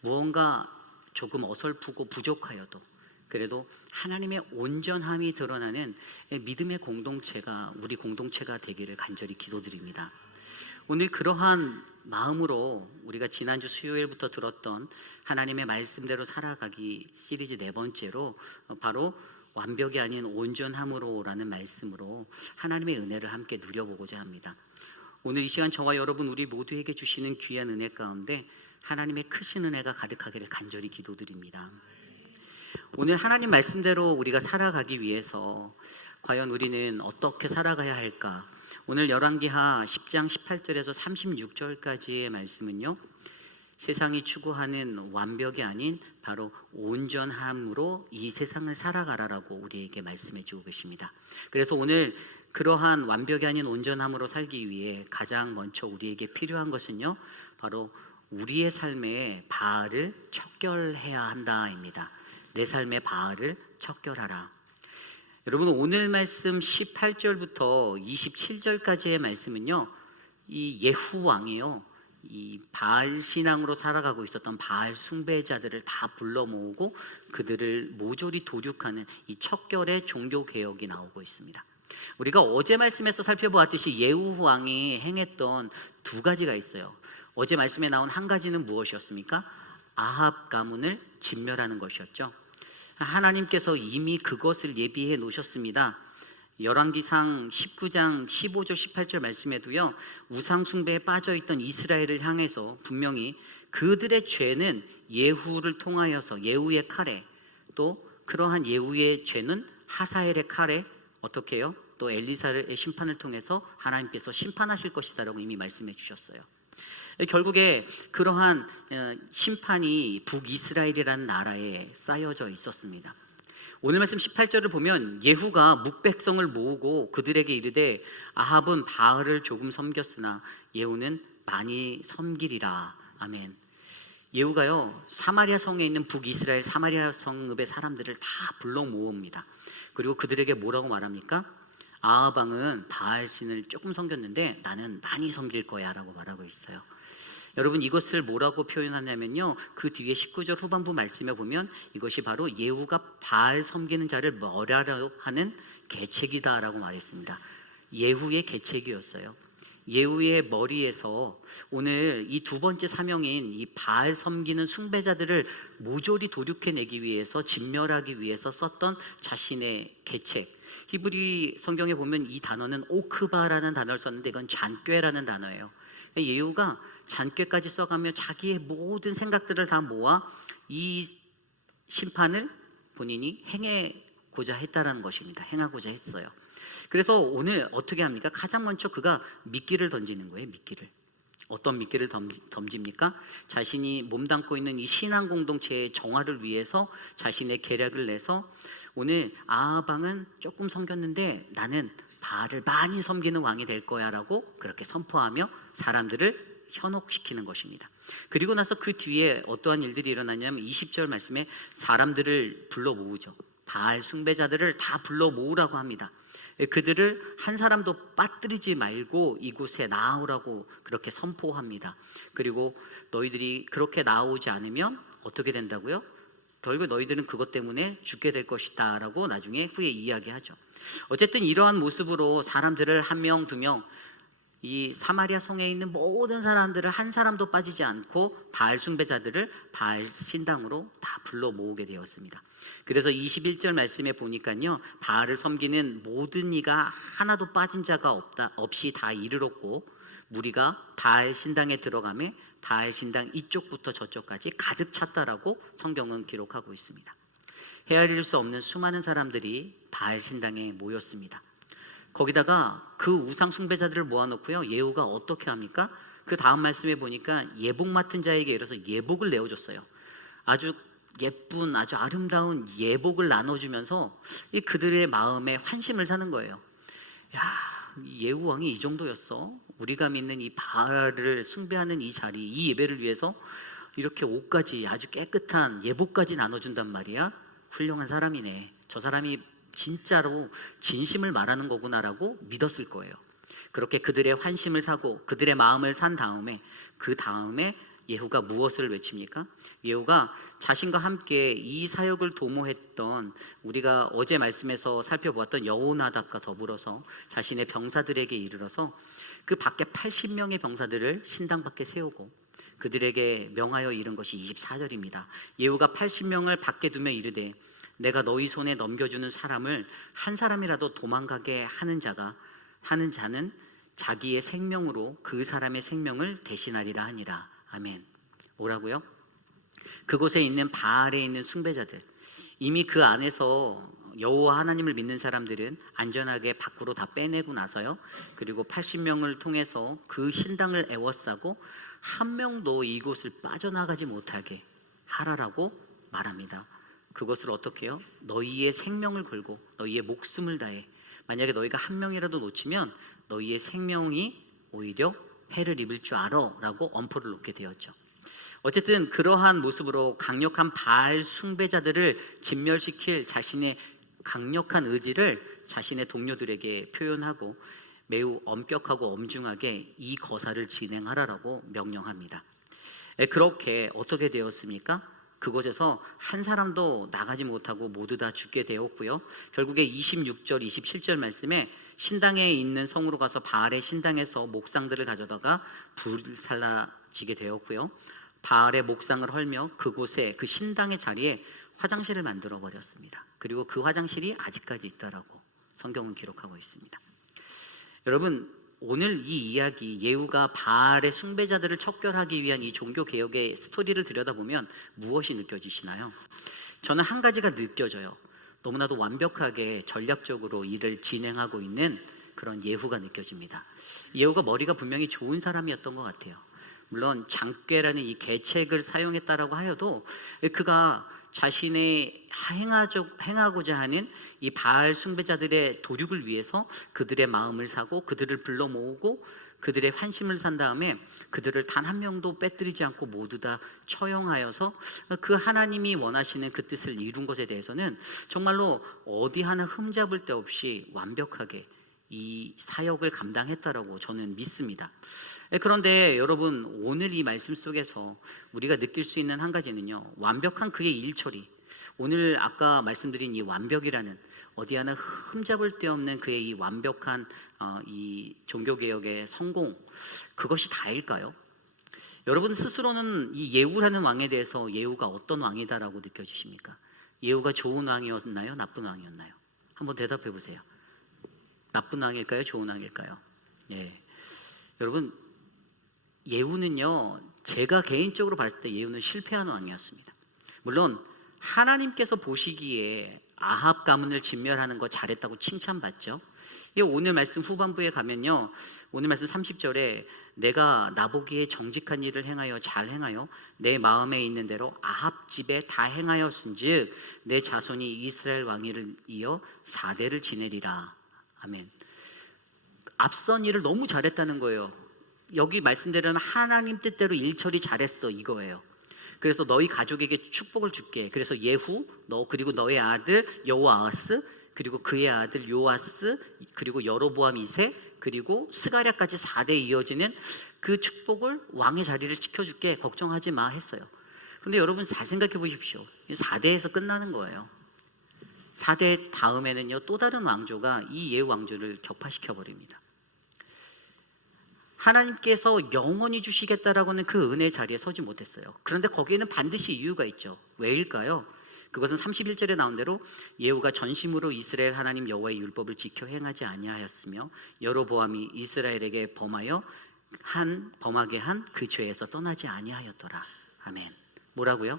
무언가 조금 어설프고 부족하여도 그래도 하나님의 온전함이 드러나는 믿음의 공동체가 우리 공동체가 되기를 간절히 기도드립니다. 오늘 그러한 마음으로 우리가 지난주 수요일부터 들었던 하나님의 말씀대로 살아가기 시리즈 4번째로 바로 완벽이 아닌 온전함으로라는 말씀으로 하나님의 은혜를 함께 누려보고자 합니다. 오늘 이 시간 저와 여러분 우리 모두에게 주시는 귀한 은혜 가운데 하나님의 크신 은혜가 가득하기를 간절히 기도드립니다. 오늘 하나님 말씀대로 우리가 살아가기 위해서 과연 우리는 어떻게 살아가야 할까? 오늘 열왕기하 10장 18절에서 36절까지의 말씀은요, 세상이 추구하는 완벽이 아닌 바로 온전함으로 이 세상을 살아가라라고 우리에게 말씀해 주고 계십니다. 그래서 오늘 그러한 완벽이 아닌 온전함으로 살기 위해 가장 먼저 우리에게 필요한 것은요, 바로 우리의 삶에 바알을 척결해야 한다입니다. 내 삶의 바알을 척결하라. 여러분, 오늘 말씀 18절부터 27절까지의 말씀은요, 이 예후 왕이요, 이 바알 신앙으로 살아가고 있었던 바알 숭배자들을 다 불러 모으고 그들을 모조리 도륙하는 이 척결의 종교 개혁이 나오고 있습니다. 우리가 어제 말씀에서 살펴보았듯이 예후 왕이 행했던 2가지가 있어요. 어제 말씀에 나온 한 가지는 무엇이었습니까? 아합 가문을 진멸하는 것이었죠. 하나님께서 이미 그것을 예비해 놓으셨습니다. 열왕기상 19장 15절 18절 말씀에도요, 우상 숭배에 빠져있던 이스라엘을 향해서 분명히 그들의 죄는 예후를 통하여서 예후의 칼에, 또 그러한 예후의 죄는 하사엘의 칼에 어떻게 해요? 또 엘리사의 심판을 통해서 하나님께서 심판하실 것이다 라고 이미 말씀해 주셨어요. 결국에 그러한 심판이 북이스라엘이라는 나라에 쌓여져 있었습니다. 오늘 말씀 18절을 보면 예후가 묵백성을 모으고 그들에게 이르되 아합은 바알을 조금 섬겼으나 예후는 많이 섬기리라. 아멘. 예후가요, 사마리아 성에 있는 북이스라엘 사마리아 성읍의 사람들을 다 불러 모읍니다. 그리고 그들에게 뭐라고 말합니까? 아합 왕은 바알 신을 조금 섬겼는데 나는 많이 섬길 거야 라고 말하고 있어요. 여러분, 이것을 뭐라고 표현하냐면요, 그 뒤에 19절 후반부 말씀에 보면 이것이 바로 예후가 바알 섬기는 자를 멸하려 하는 계책이다 라고 말했습니다. 예후의 계책이었어요. 예후의 머리에서 오늘 이 2번째 사명인 이 바알 섬기는 숭배자들을 모조리 도륙해내기 위해서, 진멸하기 위해서 썼던 자신의 계책, 히브리 성경에 보면 이 단어는 오크바라는 단어를 썼는데 이건 잔꾀라는 단어예요. 예후가 잔꾀까지 써가며 자기의 모든 생각들을 다 모아 이 심판을 본인이 행하고자 했다라는 것입니다. 행하고자 했어요. 그래서 오늘 어떻게 합니까? 가장 먼저 그가 미끼를 던지는 거예요. 미끼를. 어떤 미끼를 던집니까? 자신이 몸담고 있는 이 신앙 공동체의 정화를 위해서 자신의 계략을 내서 오늘 아합 왕은 조금 섬겼는데 나는 바알을 많이 섬기는 왕이 될 거야 라고 그렇게 선포하며 사람들을 현혹시키는 것입니다. 그리고 나서 그 뒤에 어떠한 일들이 일어나냐면 20절 말씀에 사람들을 불러 모으죠. 바알 숭배자들을 다 불러 모으라고 합니다. 그들을 한 사람도 빠뜨리지 말고 이곳에 나오라고 그렇게 선포합니다. 그리고 너희들이 그렇게 나오지 않으면 어떻게 된다고요? 결국 너희들은 그것 때문에 죽게 될 것이다 라고 나중에 후에 이야기하죠. 어쨌든 이러한 모습으로 사람들을 1명, 2명, 이 사마리아 성에 있는 모든 사람들을 한 사람도 빠지지 않고 바알 숭배자들을 바알 신당으로 다 불러 모으게 되었습니다. 그래서 21절 말씀에 보니까요, 바알을 섬기는 모든 이가 하나도 빠진 자가 없이 다 이르렀고 무리가 바알 신당에 들어가매 바알 신당 이쪽부터 저쪽까지 가득 찼다라고 성경은 기록하고 있습니다. 헤아릴 수 없는 수많은 사람들이 바알 신당에 모였습니다. 거기다가 그 우상 숭배자들을 모아놓고요, 예후가 어떻게 합니까? 그 다음 말씀에 보니까 예복 맡은 자에게 이르러서 예복을 내어줬어요. 아주 예쁜, 아주 아름다운 예복을 나눠주면서 이 그들의 마음에 환심을 사는 거예요. 야, 예후 왕이 이 정도였어? 우리가 믿는 이 바알을 숭배하는 이 자리, 이 예배를 위해서 이렇게 옷까지, 아주 깨끗한 예복까지 나눠준단 말이야. 훌륭한 사람이네. 저 사람이 진짜로 진심을 말하는 거구나라고 믿었을 거예요. 그렇게 그들의 환심을 사고 그들의 마음을 산 다음에, 그 다음에 예후가 무엇을 외칩니까? 예후가 자신과 함께 이 사역을 도모했던, 우리가 어제 말씀에서 살펴보았던 여호나답과 더불어서 자신의 병사들에게 이르러서 그 밖에 80명의 병사들을 신당 밖에 세우고 그들에게 명하여 이른 것이 24절입니다. 예후가 80명을 밖에 두며 이르되 내가 너희 손에 넘겨주는 사람을 한 사람이라도 도망가게 하는 자는 자기의 생명으로 그 사람의 생명을 대신하리라 하니라. 아멘. 뭐라고요? 그곳에 있는 바알에 있는 숭배자들, 이미 그 안에서 여호와 하나님을 믿는 사람들은 안전하게 밖으로 다 빼내고 나서요, 그리고 80명을 통해서 그 신당을 에워싸고 한 명도 이곳을 빠져나가지 못하게 하라라고 말합니다. 그것을 어떻게 해요? 너희의 생명을 걸고 너희의 목숨을 다해. 만약에 너희가 한 명이라도 놓치면 너희의 생명이 오히려 해를 입을 줄 알아 라고 엄포를 놓게 되었죠. 어쨌든 그러한 모습으로 강력한 바알 숭배자들을 진멸시킬 자신의 강력한 의지를 자신의 동료들에게 표현하고 매우 엄격하고 엄중하게 이 거사를 진행하라라고 명령합니다. 그렇게 어떻게 되었습니까? 그곳에서 한 사람도 나가지 못하고 모두 다 죽게 되었고요. 결국에 26절, 27절 말씀에 신당에 있는 성으로 가서 바알의 신당에서 목상들을 가져다가 불살라지게 되었고요. 바알의 목상을 헐며 그곳에, 그 신당의 자리에 화장실을 만들어 버렸습니다. 그리고 그 화장실이 아직까지 있다라고 성경은 기록하고 있습니다. 여러분, 오늘 이 이야기, 예후가 바알의 숭배자들을 척결하기 위한 이 종교개혁의 스토리를 들여다보면 무엇이 느껴지시나요? 저는 한 가지가 느껴져요. 너무나도 완벽하게 전략적으로 일을 진행하고 있는 그런 예후가 느껴집니다. 예후가 머리가 분명히 좋은 사람이었던 것 같아요. 물론 장꾀라는 이 계책을 사용했다라고 하여도 그가 자신의 행하고자 하는 이 바알 숭배자들의 도륙을 위해서 그들의 마음을 사고 그들을 불러 모으고 그들의 환심을 산 다음에 그들을 단 한 명도 빼뜨리지 않고 모두 다 처형하여서 그 하나님이 원하시는 그 뜻을 이룬 것에 대해서는 정말로 어디 하나 흠잡을 데 없이 완벽하게 이 사역을 감당했다라고 저는 믿습니다. 그런데 여러분, 오늘 이 말씀 속에서 우리가 느낄 수 있는 한 가지는요, 완벽한 그의 일처리, 오늘 아까 말씀드린 이 완벽이라는, 어디 하나 흠잡을 데 없는 그의 이 완벽한 이 종교개혁의 성공, 그것이 다일까요? 여러분 스스로는 이 예후라는 왕에 대해서 예후가 어떤 왕이다라고 느껴지십니까? 예후가 좋은 왕이었나요? 나쁜 왕이었나요? 한번 대답해 보세요. 나쁜 왕일까요? 좋은 왕일까요? 예. 여러분, 예후는요, 제가 개인적으로 봤을 때 예후는 실패한 왕이었습니다. 물론 하나님께서 보시기에 아합 가문을 진멸하는 거 잘했다고 칭찬받죠. 오늘 말씀 후반부에 가면요, 오늘 말씀 30절에 내가 나보기에 정직한 일을 행하여 잘 행하여 내 마음에 있는 대로 아합 집에 다 행하였은즉 내 자손이 이스라엘 왕위를 이어 4대를 지내리라. 아멘. 앞선 일을 너무 잘했다는 거예요. 여기 말씀대로는 하나님 뜻대로 일처리 잘했어, 이거예요. 그래서 너희 가족에게 축복을 줄게. 그래서 예후, 너 그리고 너의 아들 여호아하스, 그리고 그의 아들 요아스, 그리고 여로보암 2세, 그리고 스가랴까지 4대 이어지는 그 축복을, 왕의 자리를 지켜줄게, 걱정하지 마 했어요. 그런데 여러분 잘 생각해 보십시오. 4대에서 끝나는 거예요. 4대 다음에는요, 또 다른 왕조가 이 예후 왕조를 격파시켜 버립니다. 하나님께서 영원히 주시겠다라고는 그 은혜의 자리에 서지 못했어요. 그런데 거기에는 반드시 이유가 있죠. 왜일까요? 그것은 31절에 나온 대로 예후가 전심으로 이스라엘 하나님 여호와의 율법을 지켜 행하지 아니하였으며 여로보암이 이스라엘에게 범하게 한 그 죄에서 떠나지 아니하였더라. 아멘. 뭐라고요?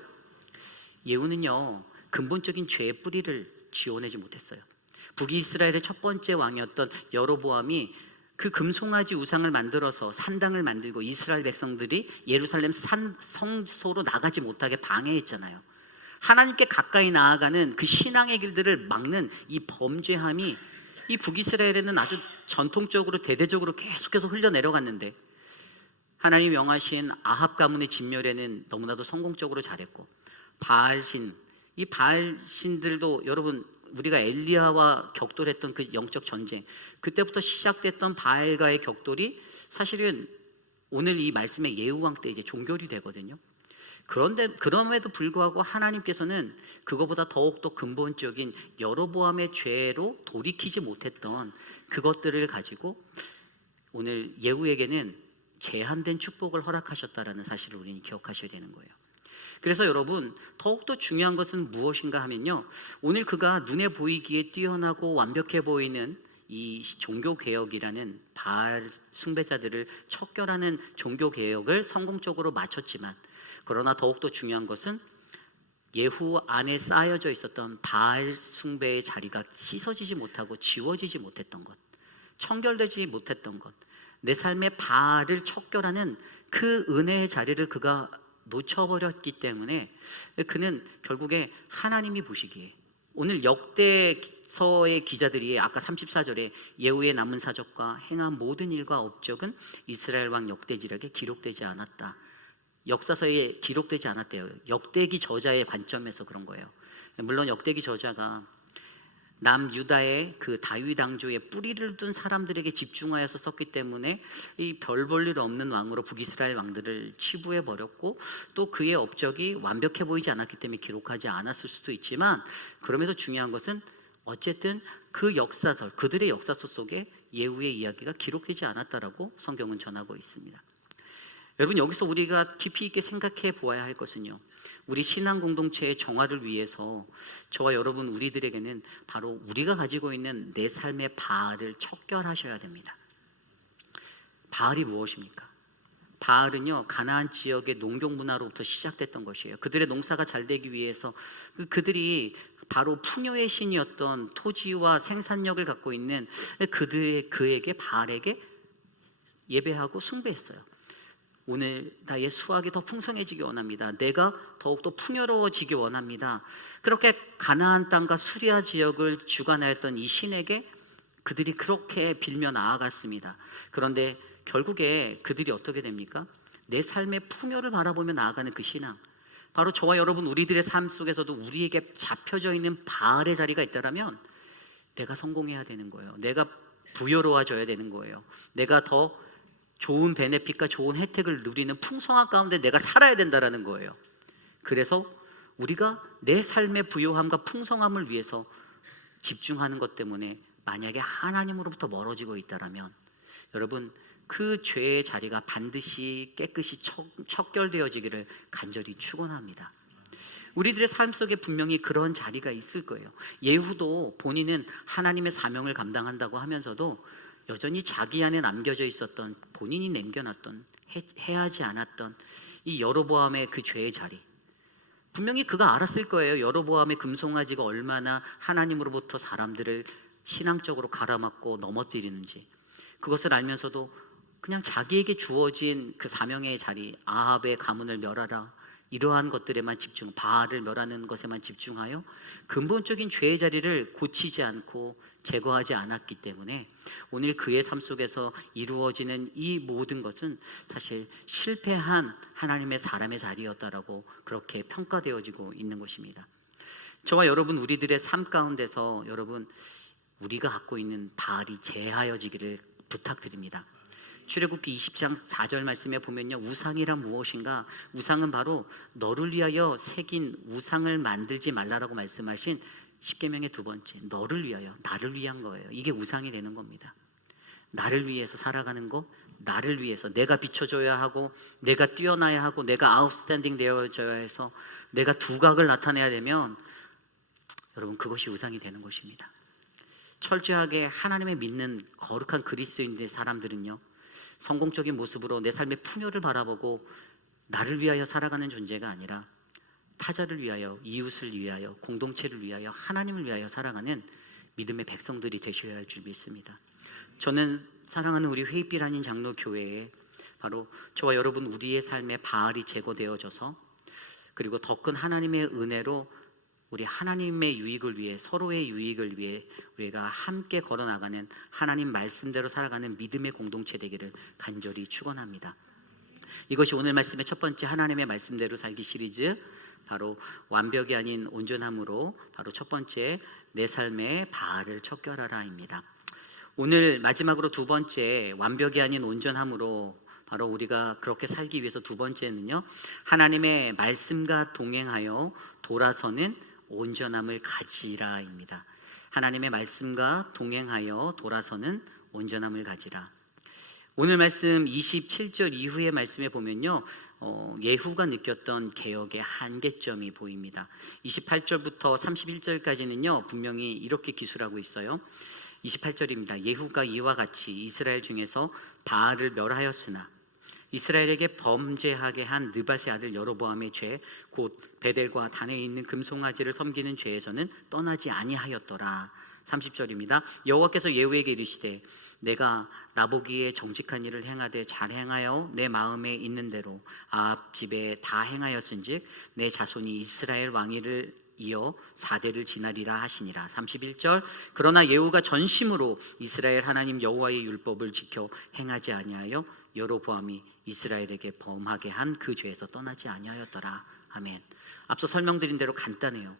예후는요, 근본적인 죄의 뿌리를 지워내지 못했어요. 북이스라엘의 첫 번째 왕이었던 여로보암이 그 금송아지 우상을 만들어서 산당을 만들고 이스라엘 백성들이 예루살렘 성소로 나가지 못하게 방해했잖아요. 하나님께 가까이 나아가는 그 신앙의 길들을 막는 이 범죄함이 이 북이스라엘에는 아주 전통적으로 대대적으로 계속해서 흘러내려갔는데, 하나님 명하신 아합 가문의 진멸에는 너무나도 성공적으로 잘했고, 바알신, 이 바알신들도 여러분, 우리가 엘리야와 격돌했던 그 영적 전쟁, 그때부터 시작됐던 바알과의 격돌이 사실은 오늘 이 말씀의 예후왕 때 이제 종결이 되거든요. 그런데 그럼에도 불구하고 하나님께서는 그거보다 더욱더 근본적인 여로보암의 죄로 돌이키지 못했던 그것들을 가지고 오늘 예후에게는 제한된 축복을 허락하셨다라는 사실을 우리는 기억하셔야 되는 거예요. 그래서 여러분, 더욱더 중요한 것은 무엇인가 하면요, 오늘 그가 눈에 보이기에 뛰어나고 완벽해 보이는 이 종교개혁이라는 바알 숭배자들을 척결하는 종교개혁을 성공적으로 마쳤지만, 그러나 더욱더 중요한 것은 예후 안에 쌓여져 있었던 바알 숭배의 자리가 씻어지지 못하고 지워지지 못했던 것, 청결되지 못했던 것, 내 삶의 바알을 척결하는 그 은혜의 자리를 그가 놓쳐버렸기 때문에 그는 결국에 하나님이 보시기에, 오늘 역대서의 기자들이 아까 34절에 예후의 남은 사적과 행한 모든 일과 업적은 이스라엘 왕 역대지력에 기록되지 않았다, 역사서에 기록되지 않았대요. 역대기 저자의 관점에서 그런 거예요. 물론 역대기 저자가 남유다의 그 다윗 왕조에 뿌리를 둔 사람들에게 집중하여서 썼기 때문에 이 별 볼 일 없는 왕으로 북이스라엘 왕들을 치부해 버렸고, 또 그의 업적이 완벽해 보이지 않았기 때문에 기록하지 않았을 수도 있지만, 그럼에도 중요한 것은 어쨌든 그 역사설, 그들의 역사서 속에 예후의 이야기가 기록되지 않았다라고 성경은 전하고 있습니다. 여러분, 여기서 우리가 깊이 있게 생각해 보아야 할 것은요, 우리 신앙 공동체의 정화를 위해서 저와 여러분 우리들에게는 바로 우리가 가지고 있는 내 삶의 바알을 척결하셔야 됩니다. 바알이 무엇입니까? 바알은요, 가나안 지역의 농경 문화로부터 시작됐던 것이에요. 그들의 농사가 잘 되기 위해서 그들이 바로 풍요의 신이었던 토지와 생산력을 갖고 있는 그에게 바알에게 예배하고 숭배했어요. 오늘 나의 수확이 더 풍성해지기 원합니다. 내가 더욱더 풍요로워지기 원합니다. 그렇게 가나안 땅과 수리아 지역을 주관하였던 이 신에게 그들이 그렇게 빌며 나아갔습니다. 그런데 결국에 그들이 어떻게 됩니까? 내 삶의 풍요를 바라보며 나아가는 그 신앙, 바로 저와 여러분 우리들의 삶 속에서도 우리에게 잡혀져 있는 바알의 자리가 있다면 내가 성공해야 되는 거예요. 내가 부여로워져야 되는 거예요. 내가 더 좋은 베네핏과 좋은 혜택을 누리는 풍성함 가운데 내가 살아야 된다라는 거예요. 그래서 우리가 내 삶의 부요함과 풍성함을 위해서 집중하는 것 때문에 만약에 하나님으로부터 멀어지고 있다라면, 여러분, 그 죄의 자리가 반드시 깨끗이 척결되어지기를 간절히 축원합니다. 우리들의 삶 속에 분명히 그런 자리가 있을 거예요. 예후도 본인은 하나님의 사명을 감당한다고 하면서도 여전히 자기 안에 남겨져 있었던, 본인이 남겨놨던, 해하지 않았던 이 여로보암의 그 죄의 자리, 분명히 그가 알았을 거예요. 여로보암의 금송아지가 얼마나 하나님으로부터 사람들을 신앙적으로 가라막고 넘어뜨리는지. 그것을 알면서도 그냥 자기에게 주어진 그 사명의 자리, 아합의 가문을 멸하라, 이러한 것들에만 집중, 바알을 멸하는 것에만 집중하여 근본적인 죄의 자리를 고치지 않고 제거하지 않았기 때문에 오늘 그의 삶 속에서 이루어지는 이 모든 것은 사실 실패한 하나님의 사람의 자리였다라고 그렇게 평가되어지고 있는 것입니다. 저와 여러분 우리들의 삶 가운데서 여러분 우리가 갖고 있는 바알이 제하여지기를 부탁드립니다. 출애굽기 20장 4절 말씀에 보면요, 우상이란 무엇인가? 우상은 바로 너를 위하여 새긴 우상을 만들지 말라라고 말씀하신 십계명의 두 번째, 너를 위하여, 나를 위한 거예요. 이게 우상이 되는 겁니다. 나를 위해서 살아가는 거, 나를 위해서 내가 비춰줘야 하고, 내가 뛰어나야 하고, 내가 아웃스탠딩 되어져야 해서 내가 두각을 나타내야 되면 여러분 그것이 우상이 되는 것입니다. 철저하게 하나님의 믿는 거룩한 그리스도인의 사람들은요, 성공적인 모습으로 내 삶의 풍요를 바라보고 나를 위하여 살아가는 존재가 아니라 타자를 위하여, 이웃을 위하여, 공동체를 위하여, 하나님을 위하여 살아가는 믿음의 백성들이 되셔야 할 줄 믿습니다. 저는 사랑하는 우리 회의빛 아닌 장로교회에 바로 저와 여러분 우리의 삶에 바알이 제거되어져서 그리고 더 큰 하나님의 은혜로 우리 하나님의 유익을 위해 서로의 유익을 위해 우리가 함께 걸어나가는 하나님 말씀대로 살아가는 믿음의 공동체 되기를 간절히 축원합니다. 이것이 오늘 말씀의 첫 번째 하나님의 말씀대로 살기 시리즈 바로 완벽이 아닌 온전함으로 바로 첫 번째 내 삶의 바알을 척결하라입니다. 오늘 마지막으로 두 번째 완벽이 아닌 온전함으로 바로 우리가 그렇게 살기 위해서 두 번째는요, 하나님의 말씀과 동행하여 돌아서는 온전함을 가지라입니다. 하나님의 말씀과 동행하여 돌아서는 온전함을 가지라. 오늘 말씀 27절 이후의 말씀에 보면요, 예후가 느꼈던 개혁의 한계점이 보입니다. 28절부터 31절까지는요 분명히 이렇게 기술하고 있어요. 28절입니다. 예후가 이와 같이 이스라엘 중에서 바알을 멸하였으나 이스라엘에게 범죄하게 한 느밧의 아들 여로보암의 죄 곧 베델과 단에 있는 금송아지를 섬기는 죄에서는 떠나지 아니하였더라. 30절입니다. 여호와께서 예후에게 이르시되 내가 나보기에 정직한 일을 행하되 잘 행하여 내 마음에 있는 대로 아합 집에 다 행하였은즉 내 자손이 이스라엘 왕위를 이어 4대를 지나리라 하시니라. 31절 그러나 예후가 전심으로 이스라엘 하나님 여호와의 율법을 지켜 행하지 아니하여 여로보암이 이스라엘에게 범하게 한 그 죄에서 떠나지 아니하였더라. 아멘. 앞서 설명드린 대로 간단해요.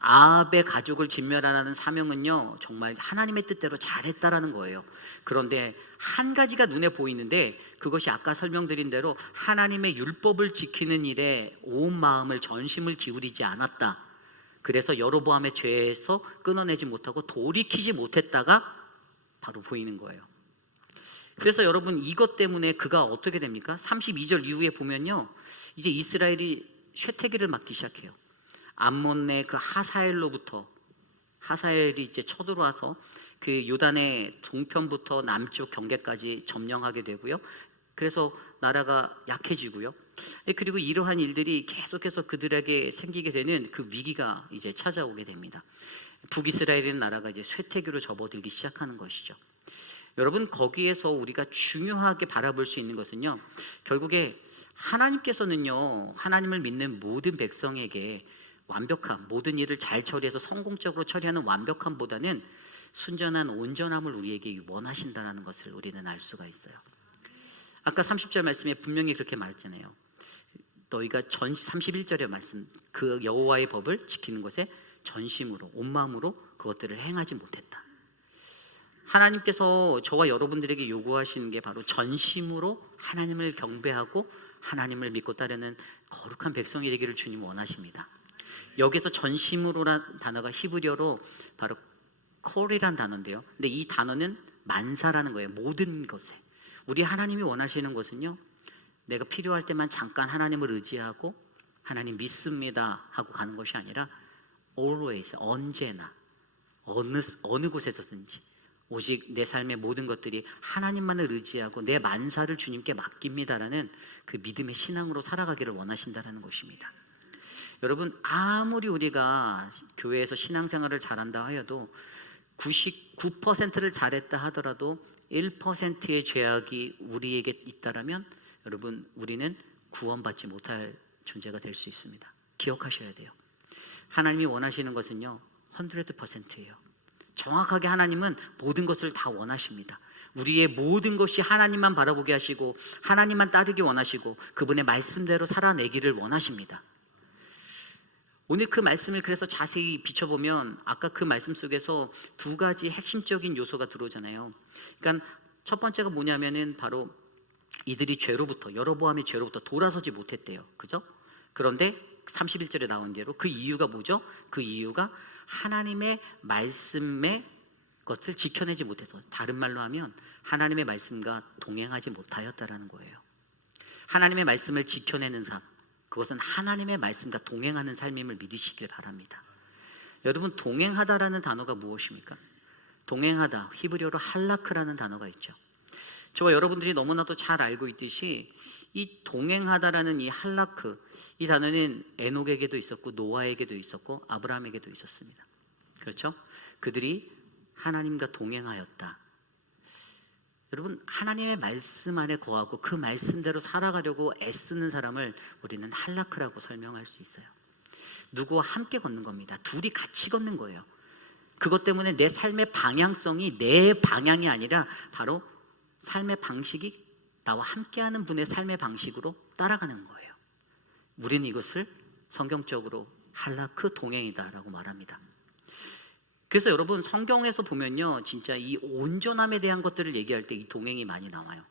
아합의 가족을 진멸하라는 사명은요 정말 하나님의 뜻대로 잘했다라는 거예요. 그런데 한 가지가 눈에 보이는데 그것이 아까 설명드린 대로 하나님의 율법을 지키는 일에 온 마음을 전심을 기울이지 않았다. 그래서 여로보암의 죄에서 끊어내지 못하고 돌이키지 못했다가 바로 보이는 거예요. 그래서 여러분 이것 때문에 그가 어떻게 됩니까? 32절 이후에 보면요 이제 이스라엘이 쇠퇴기를 맞기 시작해요. 암몬의 그 하사엘로부터 하사엘이 이제 쳐들어와서 그 요단의 동편부터 남쪽 경계까지 점령하게 되고요. 그래서 나라가 약해지고요. 그리고 이러한 일들이 계속해서 그들에게 생기게 되는 그 위기가 이제 찾아오게 됩니다. 북이스라엘이라는 나라가 이제 쇠퇴기로 접어들기 시작하는 것이죠. 여러분 거기에서 우리가 중요하게 바라볼 수 있는 것은요 결국에 하나님께서는요 하나님을 믿는 모든 백성에게 완벽함, 모든 일을 잘 처리해서 성공적으로 처리하는 완벽함보다는 순전한 온전함을 우리에게 원하신다는 것을 우리는 알 수가 있어요. 아까 30절 말씀에 분명히 그렇게 말했잖아요. 너희가 31절의 말씀 그 여호와의 법을 지키는 것에 전심으로 온 마음으로 그것들을 행하지 못했다. 하나님께서 저와 여러분들에게 요구하시는 게 바로 전심으로 하나님을 경배하고 하나님을 믿고 따르는 거룩한 백성이 되기를 주님 원하십니다. 여기서 전심으로란 단어가 히브리어로 바로 콜이란 단어인데요. 근데 이 단어는 만사라는 거예요. 모든 것에. 우리 하나님이 원하시는 것은요. 내가 필요할 때만 잠깐 하나님을 의지하고 하나님 믿습니다 하고 가는 것이 아니라 always, 언제나 어느 곳에서든지 오직 내 삶의 모든 것들이 하나님만을 의지하고 내 만사를 주님께 맡깁니다라는 그 믿음의 신앙으로 살아가기를 원하신다는 것입니다. 여러분 아무리 우리가 교회에서 신앙생활을 잘한다 하여도 99%를 잘했다 하더라도 1%의 죄악이 우리에게 있다라면 여러분 우리는 구원받지 못할 존재가 될 수 있습니다. 기억하셔야 돼요. 하나님이 원하시는 것은요 100%예요. 정확하게 하나님은 모든 것을 다 원하십니다. 우리의 모든 것이 하나님만 바라보게 하시고 하나님만 따르기 원하시고 그분의 말씀대로 살아내기를 원하십니다. 오늘 그 말씀을 그래서 자세히 비춰보면 아까 그 말씀 속에서 두 가지 핵심적인 요소가 들어오잖아요. 그러니까 첫 번째가 뭐냐면은 바로 이들이 죄로부터 여로보암의 죄로부터 돌아서지 못했대요. 그죠? 그런데 31절에 나온 대로 그 이유가 뭐죠? 그 이유가 하나님의 말씀의 것을 지켜내지 못해서 다른 말로 하면 하나님의 말씀과 동행하지 못하였다라는 거예요. 하나님의 말씀을 지켜내는 삶 그것은 하나님의 말씀과 동행하는 삶임을 믿으시길 바랍니다. 여러분 동행하다라는 단어가 무엇입니까? 동행하다 히브리어로 할라크라는 단어가 있죠. 저와 여러분들이 너무나도 잘 알고 있듯이 이 동행하다라는 이 할라크 이 단어는 에녹에게도 있었고 노아에게도 있었고 아브라함에게도 있었습니다. 그렇죠? 그들이 하나님과 동행하였다. 여러분, 하나님의 말씀 안에 거하고 그 말씀대로 살아가려고 애쓰는 사람을 우리는 할라크라고 설명할 수 있어요. 누구와 함께 걷는 겁니다. 둘이 같이 걷는 거예요. 그것 때문에 내 삶의 방향성이 내 방향이 아니라 바로 삶의 방식이 나와 함께하는 분의 삶의 방식으로 따라가는 거예요. 우리는 이것을 성경적으로 할라크 동행이다라고 말합니다. 그래서 여러분, 성경에서 보면요, 진짜 이 온전함에 대한 것들을 얘기할 때 이 동행이 많이 나와요.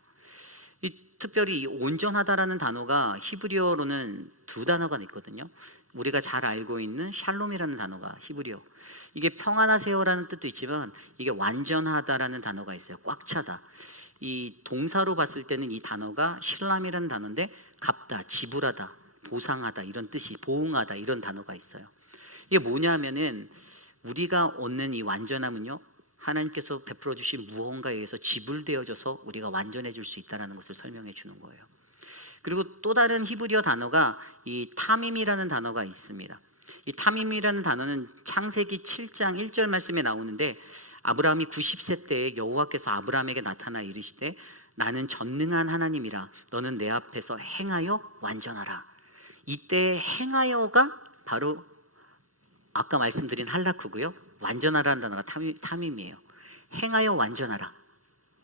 특별히 이 온전하다라는 단어가 히브리어로는 두 단어가 있거든요. 우리가 잘 알고 있는 샬롬이라는 단어가 히브리어, 이게 평안하세요라는 뜻도 있지만 이게 완전하다라는 단어가 있어요. 꽉 차다. 이 동사로 봤을 때는 이 단어가 실람이라는 단어인데 갚다, 지불하다, 보상하다 이런 뜻이, 보응하다 이런 단어가 있어요. 이게 뭐냐면은 우리가 얻는 이 완전함은요, 하나님께서 베풀어 주신 무언가에 의해서 지불되어져서 우리가 완전해질 수 있다는 것을 설명해 주는 거예요. 그리고 또 다른 히브리어 단어가 이 타밈이라는 단어가 있습니다. 이 타밈이라는 단어는 창세기 7장 1절 말씀에 나오는데, 아브라함이 90세 때에 여호와께서 아브라함에게 나타나 이르시되 나는 전능한 하나님이라 너는 내 앞에서 행하여 완전하라. 이때 행하여가 바로 아까 말씀드린 할라크고요, 완전하라는 단어가 타밈이에요. 행하여 완전하라.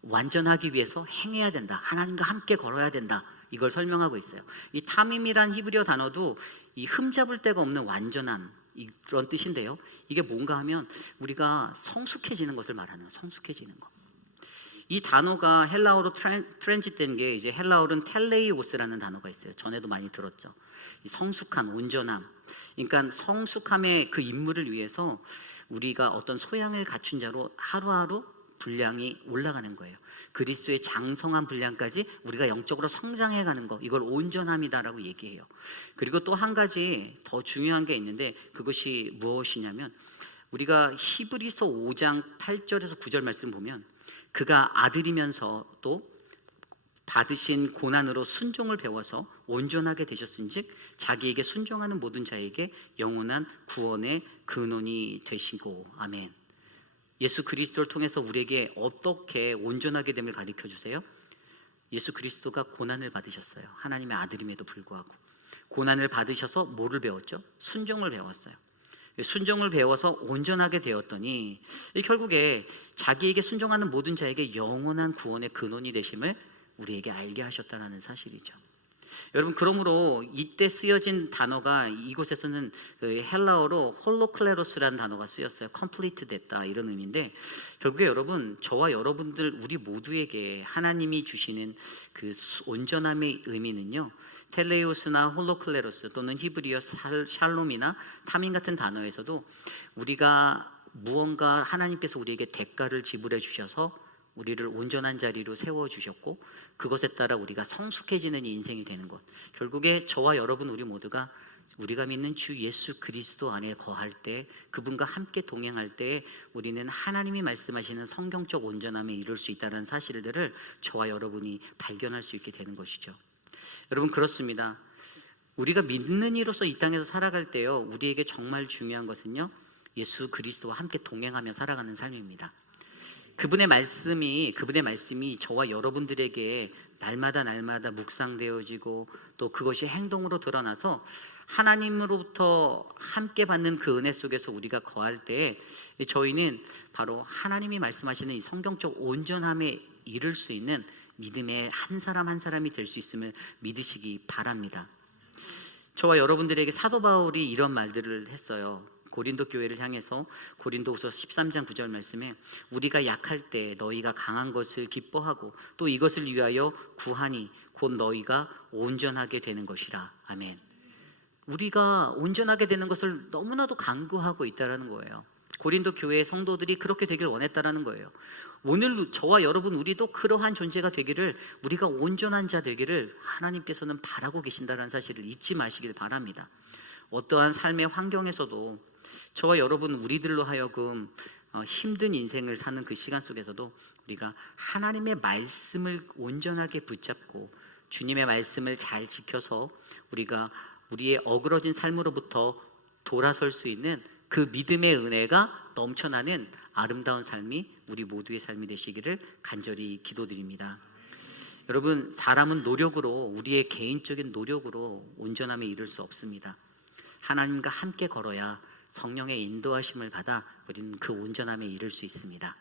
완전하기 위해서 행해야 된다. 하나님과 함께 걸어야 된다. 이걸 설명하고 있어요. 이 타밈이란 히브리어 단어도 이 흠잡을 데가 없는 완전함, 이런 뜻인데요, 이게 뭔가 하면 우리가 성숙해지는 것을 말하는 거예요. 성숙해지는 거. 이 단어가 헬라어로 트랜짓된 게, 이제 헬라어로는 텔레이오스라는 단어가 있어요. 전에도 많이 들었죠. 이 성숙한, 온전함. 그러니까 성숙함의 그 임무를 위해서 우리가 어떤 소양을 갖춘 자로 하루하루 분량이 올라가는 거예요. 그리스도의 장성한 분량까지 우리가 영적으로 성장해가는 거, 이걸 온전함이다라고 얘기해요. 그리고 또 한 가지 더 중요한 게 있는데, 그것이 무엇이냐면, 우리가 히브리서 5장 8절에서 9절 말씀 보면 그가 아들이면서도 받으신 고난으로 순종을 배워서 온전하게 되셨은즉 자기에게 순종하는 모든 자에게 영원한 구원의 근원이 되시고. 아멘. 예수 그리스도를 통해서 우리에게 어떻게 온전하게 됨을 가르쳐 주세요. 예수 그리스도가 고난을 받으셨어요. 하나님의 아들임에도 불구하고 고난을 받으셔서 뭐를 배웠죠? 순종을 배웠어요. 순종을 배워서 온전하게 되었더니 결국에 자기에게 순종하는 모든 자에게 영원한 구원의 근원이 되심을 우리에게 알게 하셨다는 사실이죠. 여러분, 그러므로 이때 쓰여진 단어가, 이곳에서는 그 헬라어로 홀로클레로스라는 단어가 쓰였어요. 컴플리트 됐다, 이런 의미인데, 결국에 여러분, 저와 여러분들 우리 모두에게 하나님이 주시는 그 온전함의 의미는요, 텔레오스나 홀로클레로스 또는 히브리어 샬롬이나 타민 같은 단어에서도 우리가 무언가 하나님께서 우리에게 대가를 지불해 주셔서 우리를 온전한 자리로 세워주셨고, 그것에 따라 우리가 성숙해지는 인생이 되는 것, 결국에 저와 여러분 우리 모두가 우리가 믿는 주 예수 그리스도 안에 거할 때, 그분과 함께 동행할 때 우리는 하나님이 말씀하시는 성경적 온전함에 이룰 수 있다는 사실들을 저와 여러분이 발견할 수 있게 되는 것이죠. 여러분, 그렇습니다. 우리가 믿는 이로서 이 땅에서 살아갈 때요, 우리에게 정말 중요한 것은요, 예수 그리스도와 함께 동행하며 살아가는 삶입니다. 그분의 말씀이 저와 여러분들에게 날마다 묵상되어지고, 또 그것이 행동으로 드러나서 하나님으로부터 함께 받는 그 은혜 속에서 우리가 거할 때, 저희는 바로 하나님이 말씀하시는 이 성경적 온전함에 이를 수 있는 믿음의 한 사람 한 사람이 될 수 있음을 믿으시기 바랍니다. 저와 여러분들에게 사도 바울이 이런 말들을 했어요. 고린도 교회를 향해서 고린도후서 13장 9절 말씀에 우리가 약할 때 너희가 강한 것을 기뻐하고 또 이것을 위하여 구하니 곧 너희가 온전하게 되는 것이라. 아멘. 우리가 온전하게 되는 것을 너무나도 간구하고 있다는 거예요. 고린도 교회의 성도들이 그렇게 되길 원했다는 거예요. 오늘 저와 여러분 우리도 그러한 존재가 되기를, 우리가 온전한 자 되기를 하나님께서는 바라고 계신다는 사실을 잊지 마시길 바랍니다. 어떠한 삶의 환경에서도 저와 여러분 우리들로 하여금 힘든 인생을 사는 그 시간 속에서도 우리가 하나님의 말씀을 온전하게 붙잡고 주님의 말씀을 잘 지켜서 우리가 우리의 어그러진 삶으로부터 돌아설 수 있는 그 믿음의 은혜가 넘쳐나는 아름다운 삶이 우리 모두의 삶이 되시기를 간절히 기도드립니다. 여러분, 사람은 노력으로, 우리의 개인적인 노력으로 온전함에 이를 수 없습니다. 하나님과 함께 걸어야 성령의 인도하심을 받아 우리는 그 온전함에 이를 수 있습니다.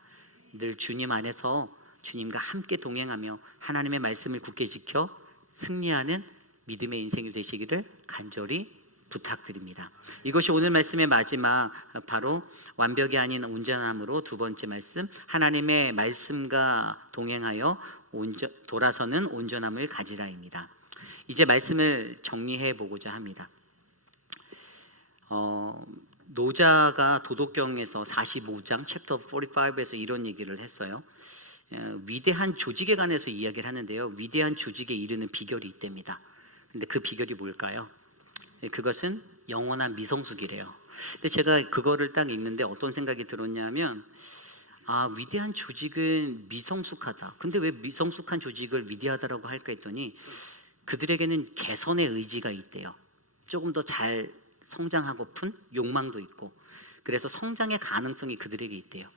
늘 주님 안에서 주님과 함께 동행하며 하나님의 말씀을 굳게 지켜 승리하는 믿음의 인생이 되시기를 간절히 부탁드립니다. 이것이 오늘 말씀의 마지막, 바로 완벽이 아닌 온전함으로 두 번째 말씀, 하나님의 말씀과 동행하여 돌아서는 온전함을 가지라입니다. 이제 말씀을 정리해 보고자 합니다. 노자가 도덕경에서 45장 챕터 45에서 이런 얘기를 했어요. 위대한 조직에 관해서 이야기를 하는데요, 위대한 조직에 이르는 비결이 있답니다. 근데 그 비결이 뭘까요? 그것은 영원한 미성숙이래요. 근데 제가 그거를 딱 읽는데 어떤 생각이 들었냐면, 위대한 조직은 미성숙하다. 근데 왜 미성숙한 조직을 위대하다라고 할까 했더니, 그들에게는 개선의 의지가 있대요. 조금 더 잘 성장하고픈 욕망도 있고, 그래서 성장의 가능성이 그들에게 있대요.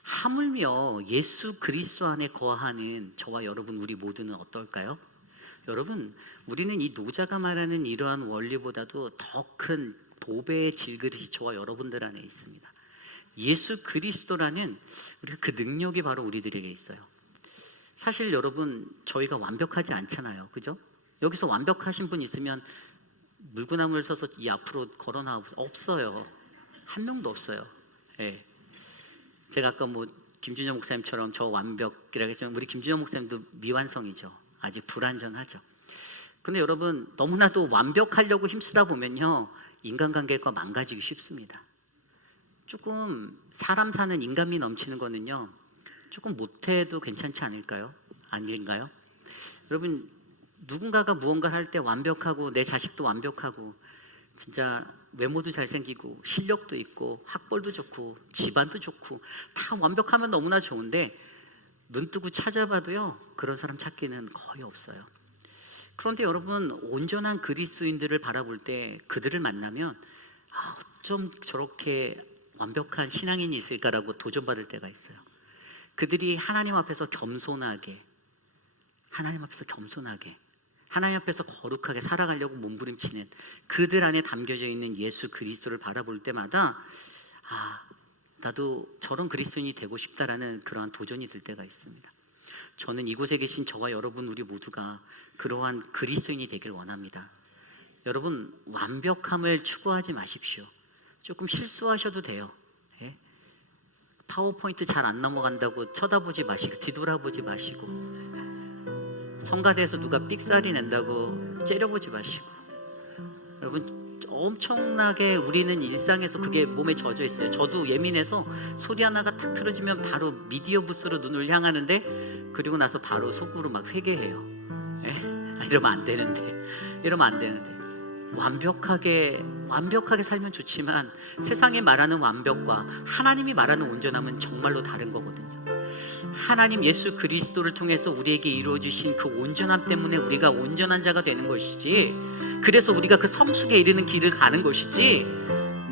하물며 예수 그리스도 안에 거하는 저와 여러분, 우리 모두는 어떨까요? 여러분, 우리는 이 노자가 말하는 이러한 원리보다도 더 큰 보배의 질그릇이 저와 여러분들 안에 있습니다. 예수 그리스도라는 그 능력이 바로 우리들에게 있어요. 사실 여러분, 저희가 완벽하지 않잖아요, 그죠? 여기서 완벽하신 분 있으면 물구나무를 서서 이 앞으로 걸어 나와 보세요. 없어요. 한 명도 없어요. 예. 제가 아까 김준영 목사님처럼 저 완벽이라고 했지만, 우리 김준영 목사님도 미완성이죠. 아직 불완전하죠. 근데 여러분, 너무나도 완벽하려고 힘쓰다 보면요, 인간관계가 망가지기 쉽습니다. 조금 사람 사는 인간미 넘치는 거는요, 조금 못해도 괜찮지 않을까요? 아닌가요? 여러분, 누군가가 무언가를 할 때 완벽하고, 내 자식도 완벽하고, 진짜 외모도 잘생기고 실력도 있고 학벌도 좋고 집안도 좋고 다 완벽하면 너무나 좋은데, 눈 뜨고 찾아봐도요, 그런 사람 찾기는 거의 없어요. 그런데 여러분, 온전한 그리스도인들을 바라볼 때 그들을 만나면 어쩜 저렇게 완벽한 신앙인이 있을까라고 도전받을 때가 있어요. 그들이 하나님 앞에서 겸손하게, 하나님 앞에서 거룩하게 살아가려고 몸부림치는 그들 안에 담겨져 있는 예수 그리스도를 바라볼 때마다, 나도 저런 그리스도인이 되고 싶다라는 그러한 도전이 들 때가 있습니다. 저는 이곳에 계신 저와 여러분, 우리 모두가 그러한 그리스도인이 되길 원합니다. 여러분, 완벽함을 추구하지 마십시오. 조금 실수하셔도 돼요. 예? 파워포인트 잘 안 넘어간다고 쳐다보지 마시고, 뒤돌아보지 마시고, 성가대에서 누가 삑사리 낸다고 째려보지 마시고. 여러분, 엄청나게 우리는 일상에서 그게 몸에 젖어 있어요. 저도 예민해서 소리 하나가 탁 틀어지면 바로 미디어 부스로 눈을 향하는데, 그리고 나서 바로 속으로 막 회개해요. 이러면 안 되는데 완벽하게 살면 좋지만, 세상이 말하는 완벽과 하나님이 말하는 온전함은 정말로 다른 거거든요. 하나님 예수 그리스도를 통해서 우리에게 이루어주신 그 온전함 때문에 우리가 온전한 자가 되는 것이지, 그래서 우리가 그 성숙에 이르는 길을 가는 것이지,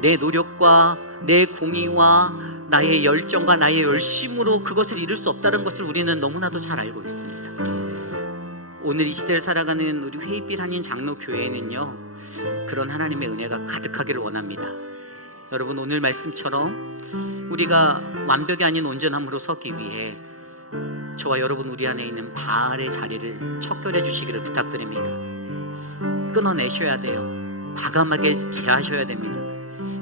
내 노력과 내 공의와 나의 열정과 나의 열심으로 그것을 이룰 수 없다는 것을 우리는 너무나도 잘 알고 있습니다. 오늘 이 시대를 살아가는 우리 회의빛 한인 장로교회에는요, 그런 하나님의 은혜가 가득하기를 원합니다. 여러분, 오늘 말씀처럼 우리가 완벽이 아닌 온전함으로 서기 위해 저와 여러분, 우리 안에 있는 바알의 자리를 척결해 주시기를 부탁드립니다. 끊어내셔야 돼요. 과감하게 제하셔야 됩니다.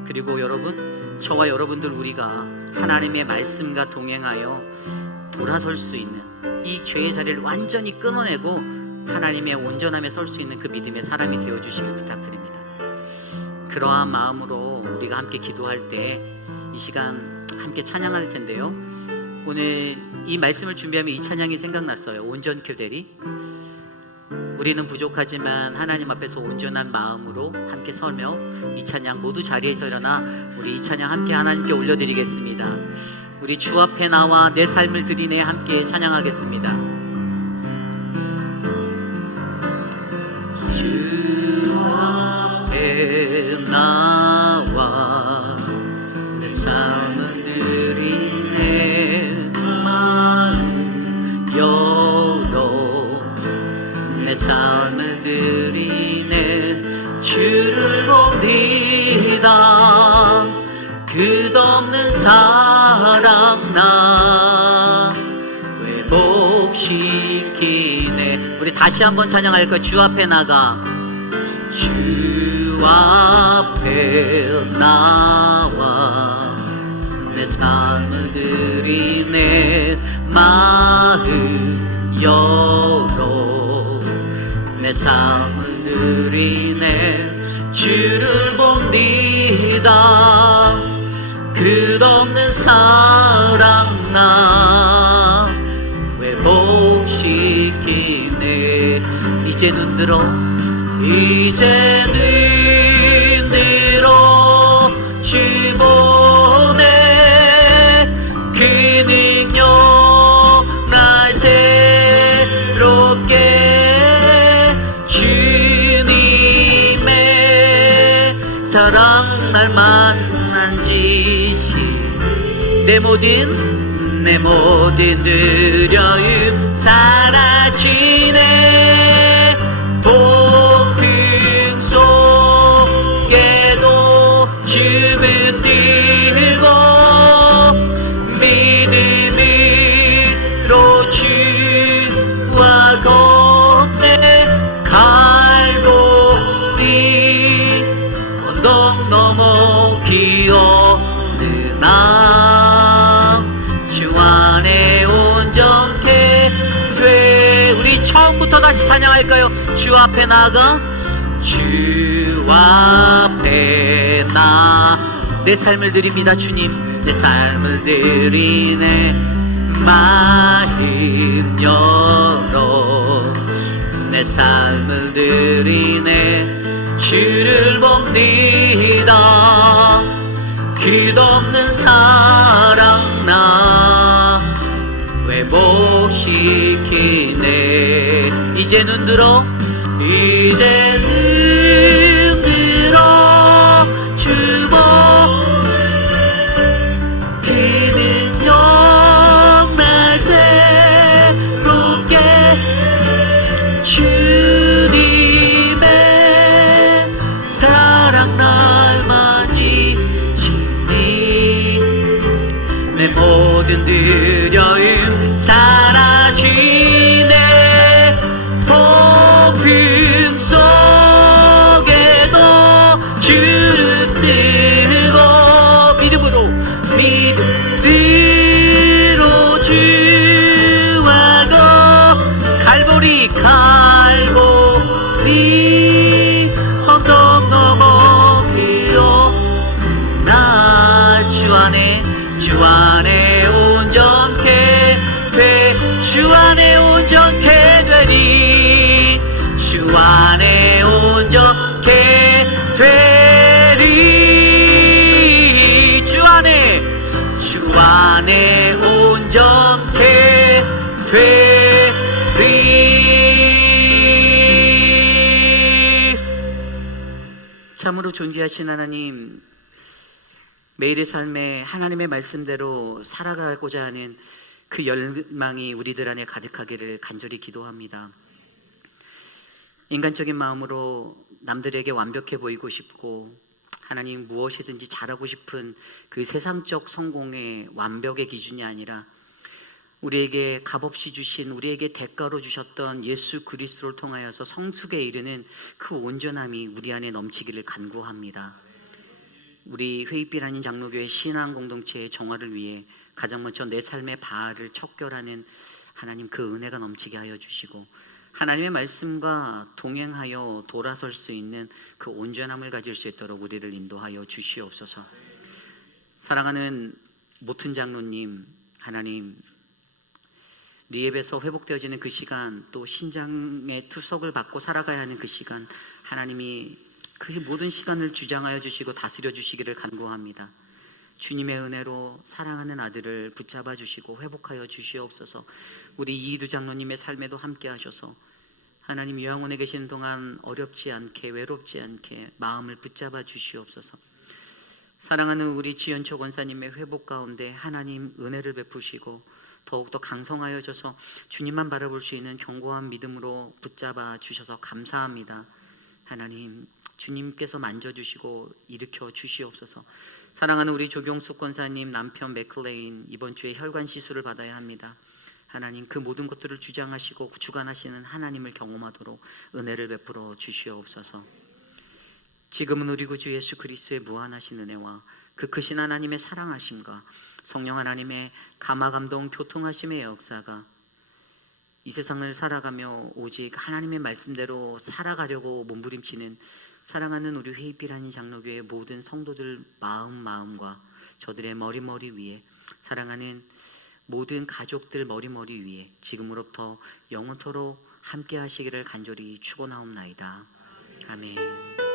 그리고 여러분, 저와 여러분들, 우리가 하나님의 말씀과 동행하여 돌아설 수 있는 이 죄의 자리를 완전히 끊어내고 하나님의 온전함에 설 수 있는 그 믿음의 사람이 되어주시길 부탁드립니다. 그러한 마음으로 우리가 함께 기도할 때 이 시간 함께 찬양할 텐데요, 오늘 이 말씀을 준비하면 이 찬양이 생각났어요. 온전교대리. 우리는 부족하지만 하나님 앞에서 온전한 마음으로 함께 서며 이 찬양, 모두 자리에서 일어나 우리 이 찬양 함께 하나님께 올려드리겠습니다. 우리 주 앞에 나와 내 삶을 드리네 함께 찬양하겠습니다. 주 앞에 나와 내 삶을 내 삶을 드리네 주를 봅니다. 끝없는 사랑 나 회복시키네. 우리 다시 한번 찬양할 거야. 주 앞에 나가 주 앞에 나와 내 삶을 드리네 마음 열어 내 삶을 드리네 주를 봅니다. 끝없는 사랑 나 회복시키네. 이제 눈 들어 이제 눈 들어 주 보네 그 능력 날 새롭게 주님의 사랑 날 만난 지시 내 모든 두려움 사라지네. 폭풍 속에도 춤을 뛰고 믿음으로 주와 걷네. 갈보리 언덕 넘어 기어는 주 안에 온전케 돼. 우리 처음부터 다시 찬양할까요? 주 앞에 나가 주 앞에 나 내 삶을 드립니다. 주님 내 삶을 드리네 마음 열어 내 삶을 드리네 주를 봅니다. 끝없는 사랑 나 회복시키네. 이제 눈 들어 이제 눈 들어 주보 그 능력 날 새롭게 주님의 사랑 날 만지시니 내 모든 두려움 사라지네. 폭풍 속에도 주를 뜨고 믿음으로 주와 거 갈보리 언덕 넘어 기어나 주 안에 온전케 돼. 주 안에 온전케 되리 주 안에 온전케 되리 주 안에 온전케 되리. 참으로 존귀하신 하나님, 매일의 삶에 하나님의 말씀대로 살아가고자 하는 그 열망이 우리들 안에 가득하기를 간절히 기도합니다. 인간적인 마음으로 남들에게 완벽해 보이고 싶고 하나님 무엇이든지 잘하고 싶은 그 세상적 성공의 완벽의 기준이 아니라 우리에게 값없이 주신 우리에게 대가로 주셨던 예수 그리스도를 통하여서 성숙에 이르는 그 온전함이 우리 안에 넘치기를 간구합니다. 우리 회의빛 아닌 장로교회 신앙 공동체의 정화를 위해 가장 먼저 내 삶의 바알을 척결하는 하나님 그 은혜가 넘치게 하여 주시고 하나님의 말씀과 동행하여 돌아설 수 있는 그 온전함을 가질 수 있도록 우리를 인도하여 주시옵소서. 사랑하는 모튼 장로님, 하나님 리앱에서 회복되어지는 그 시간, 또 신장의 투석을 받고 살아가야 하는 그 시간, 하나님이 그 모든 시간을 주장하여 주시고 다스려 주시기를 간구합니다. 주님의 은혜로 사랑하는 아들을 붙잡아 주시고 회복하여 주시옵소서. 우리 이희두 장로님의 삶에도 함께 하셔서 하나님 요양원에 계시는 동안 어렵지 않게 외롭지 않게 마음을 붙잡아 주시옵소서. 사랑하는 우리 지연초 권사님의 회복 가운데 하나님 은혜를 베푸시고 더욱더 강성하여져서 주님만 바라볼 수 있는 견고한 믿음으로 붙잡아 주셔서 감사합니다. 하나님, 주님께서 만져주시고 일으켜 주시옵소서. 사랑하는 우리 조경숙 권사님 남편 맥클레인 이번 주에 혈관 시술을 받아야 합니다. 하나님, 그 모든 것들을 주장하시고 주관하시는 하나님을 경험하도록 은혜를 베풀어 주시옵소서. 지금은 우리 구주 예수 그리스도의 무한하신 은혜와 그 크신 하나님의 사랑하심과 성령 하나님의 감화감동 교통하심의 역사가 이 세상을 살아가며 오직 하나님의 말씀대로 살아가려고 몸부림치는 사랑하는 우리 회의필 한인 장로교회 모든 성도들 마음과 저들의 머리 위에, 사랑하는 모든 가족들 머리 위에 지금으로부터 영원토록 함께 하시기를 간절히 축원하옵나이다. 아멘.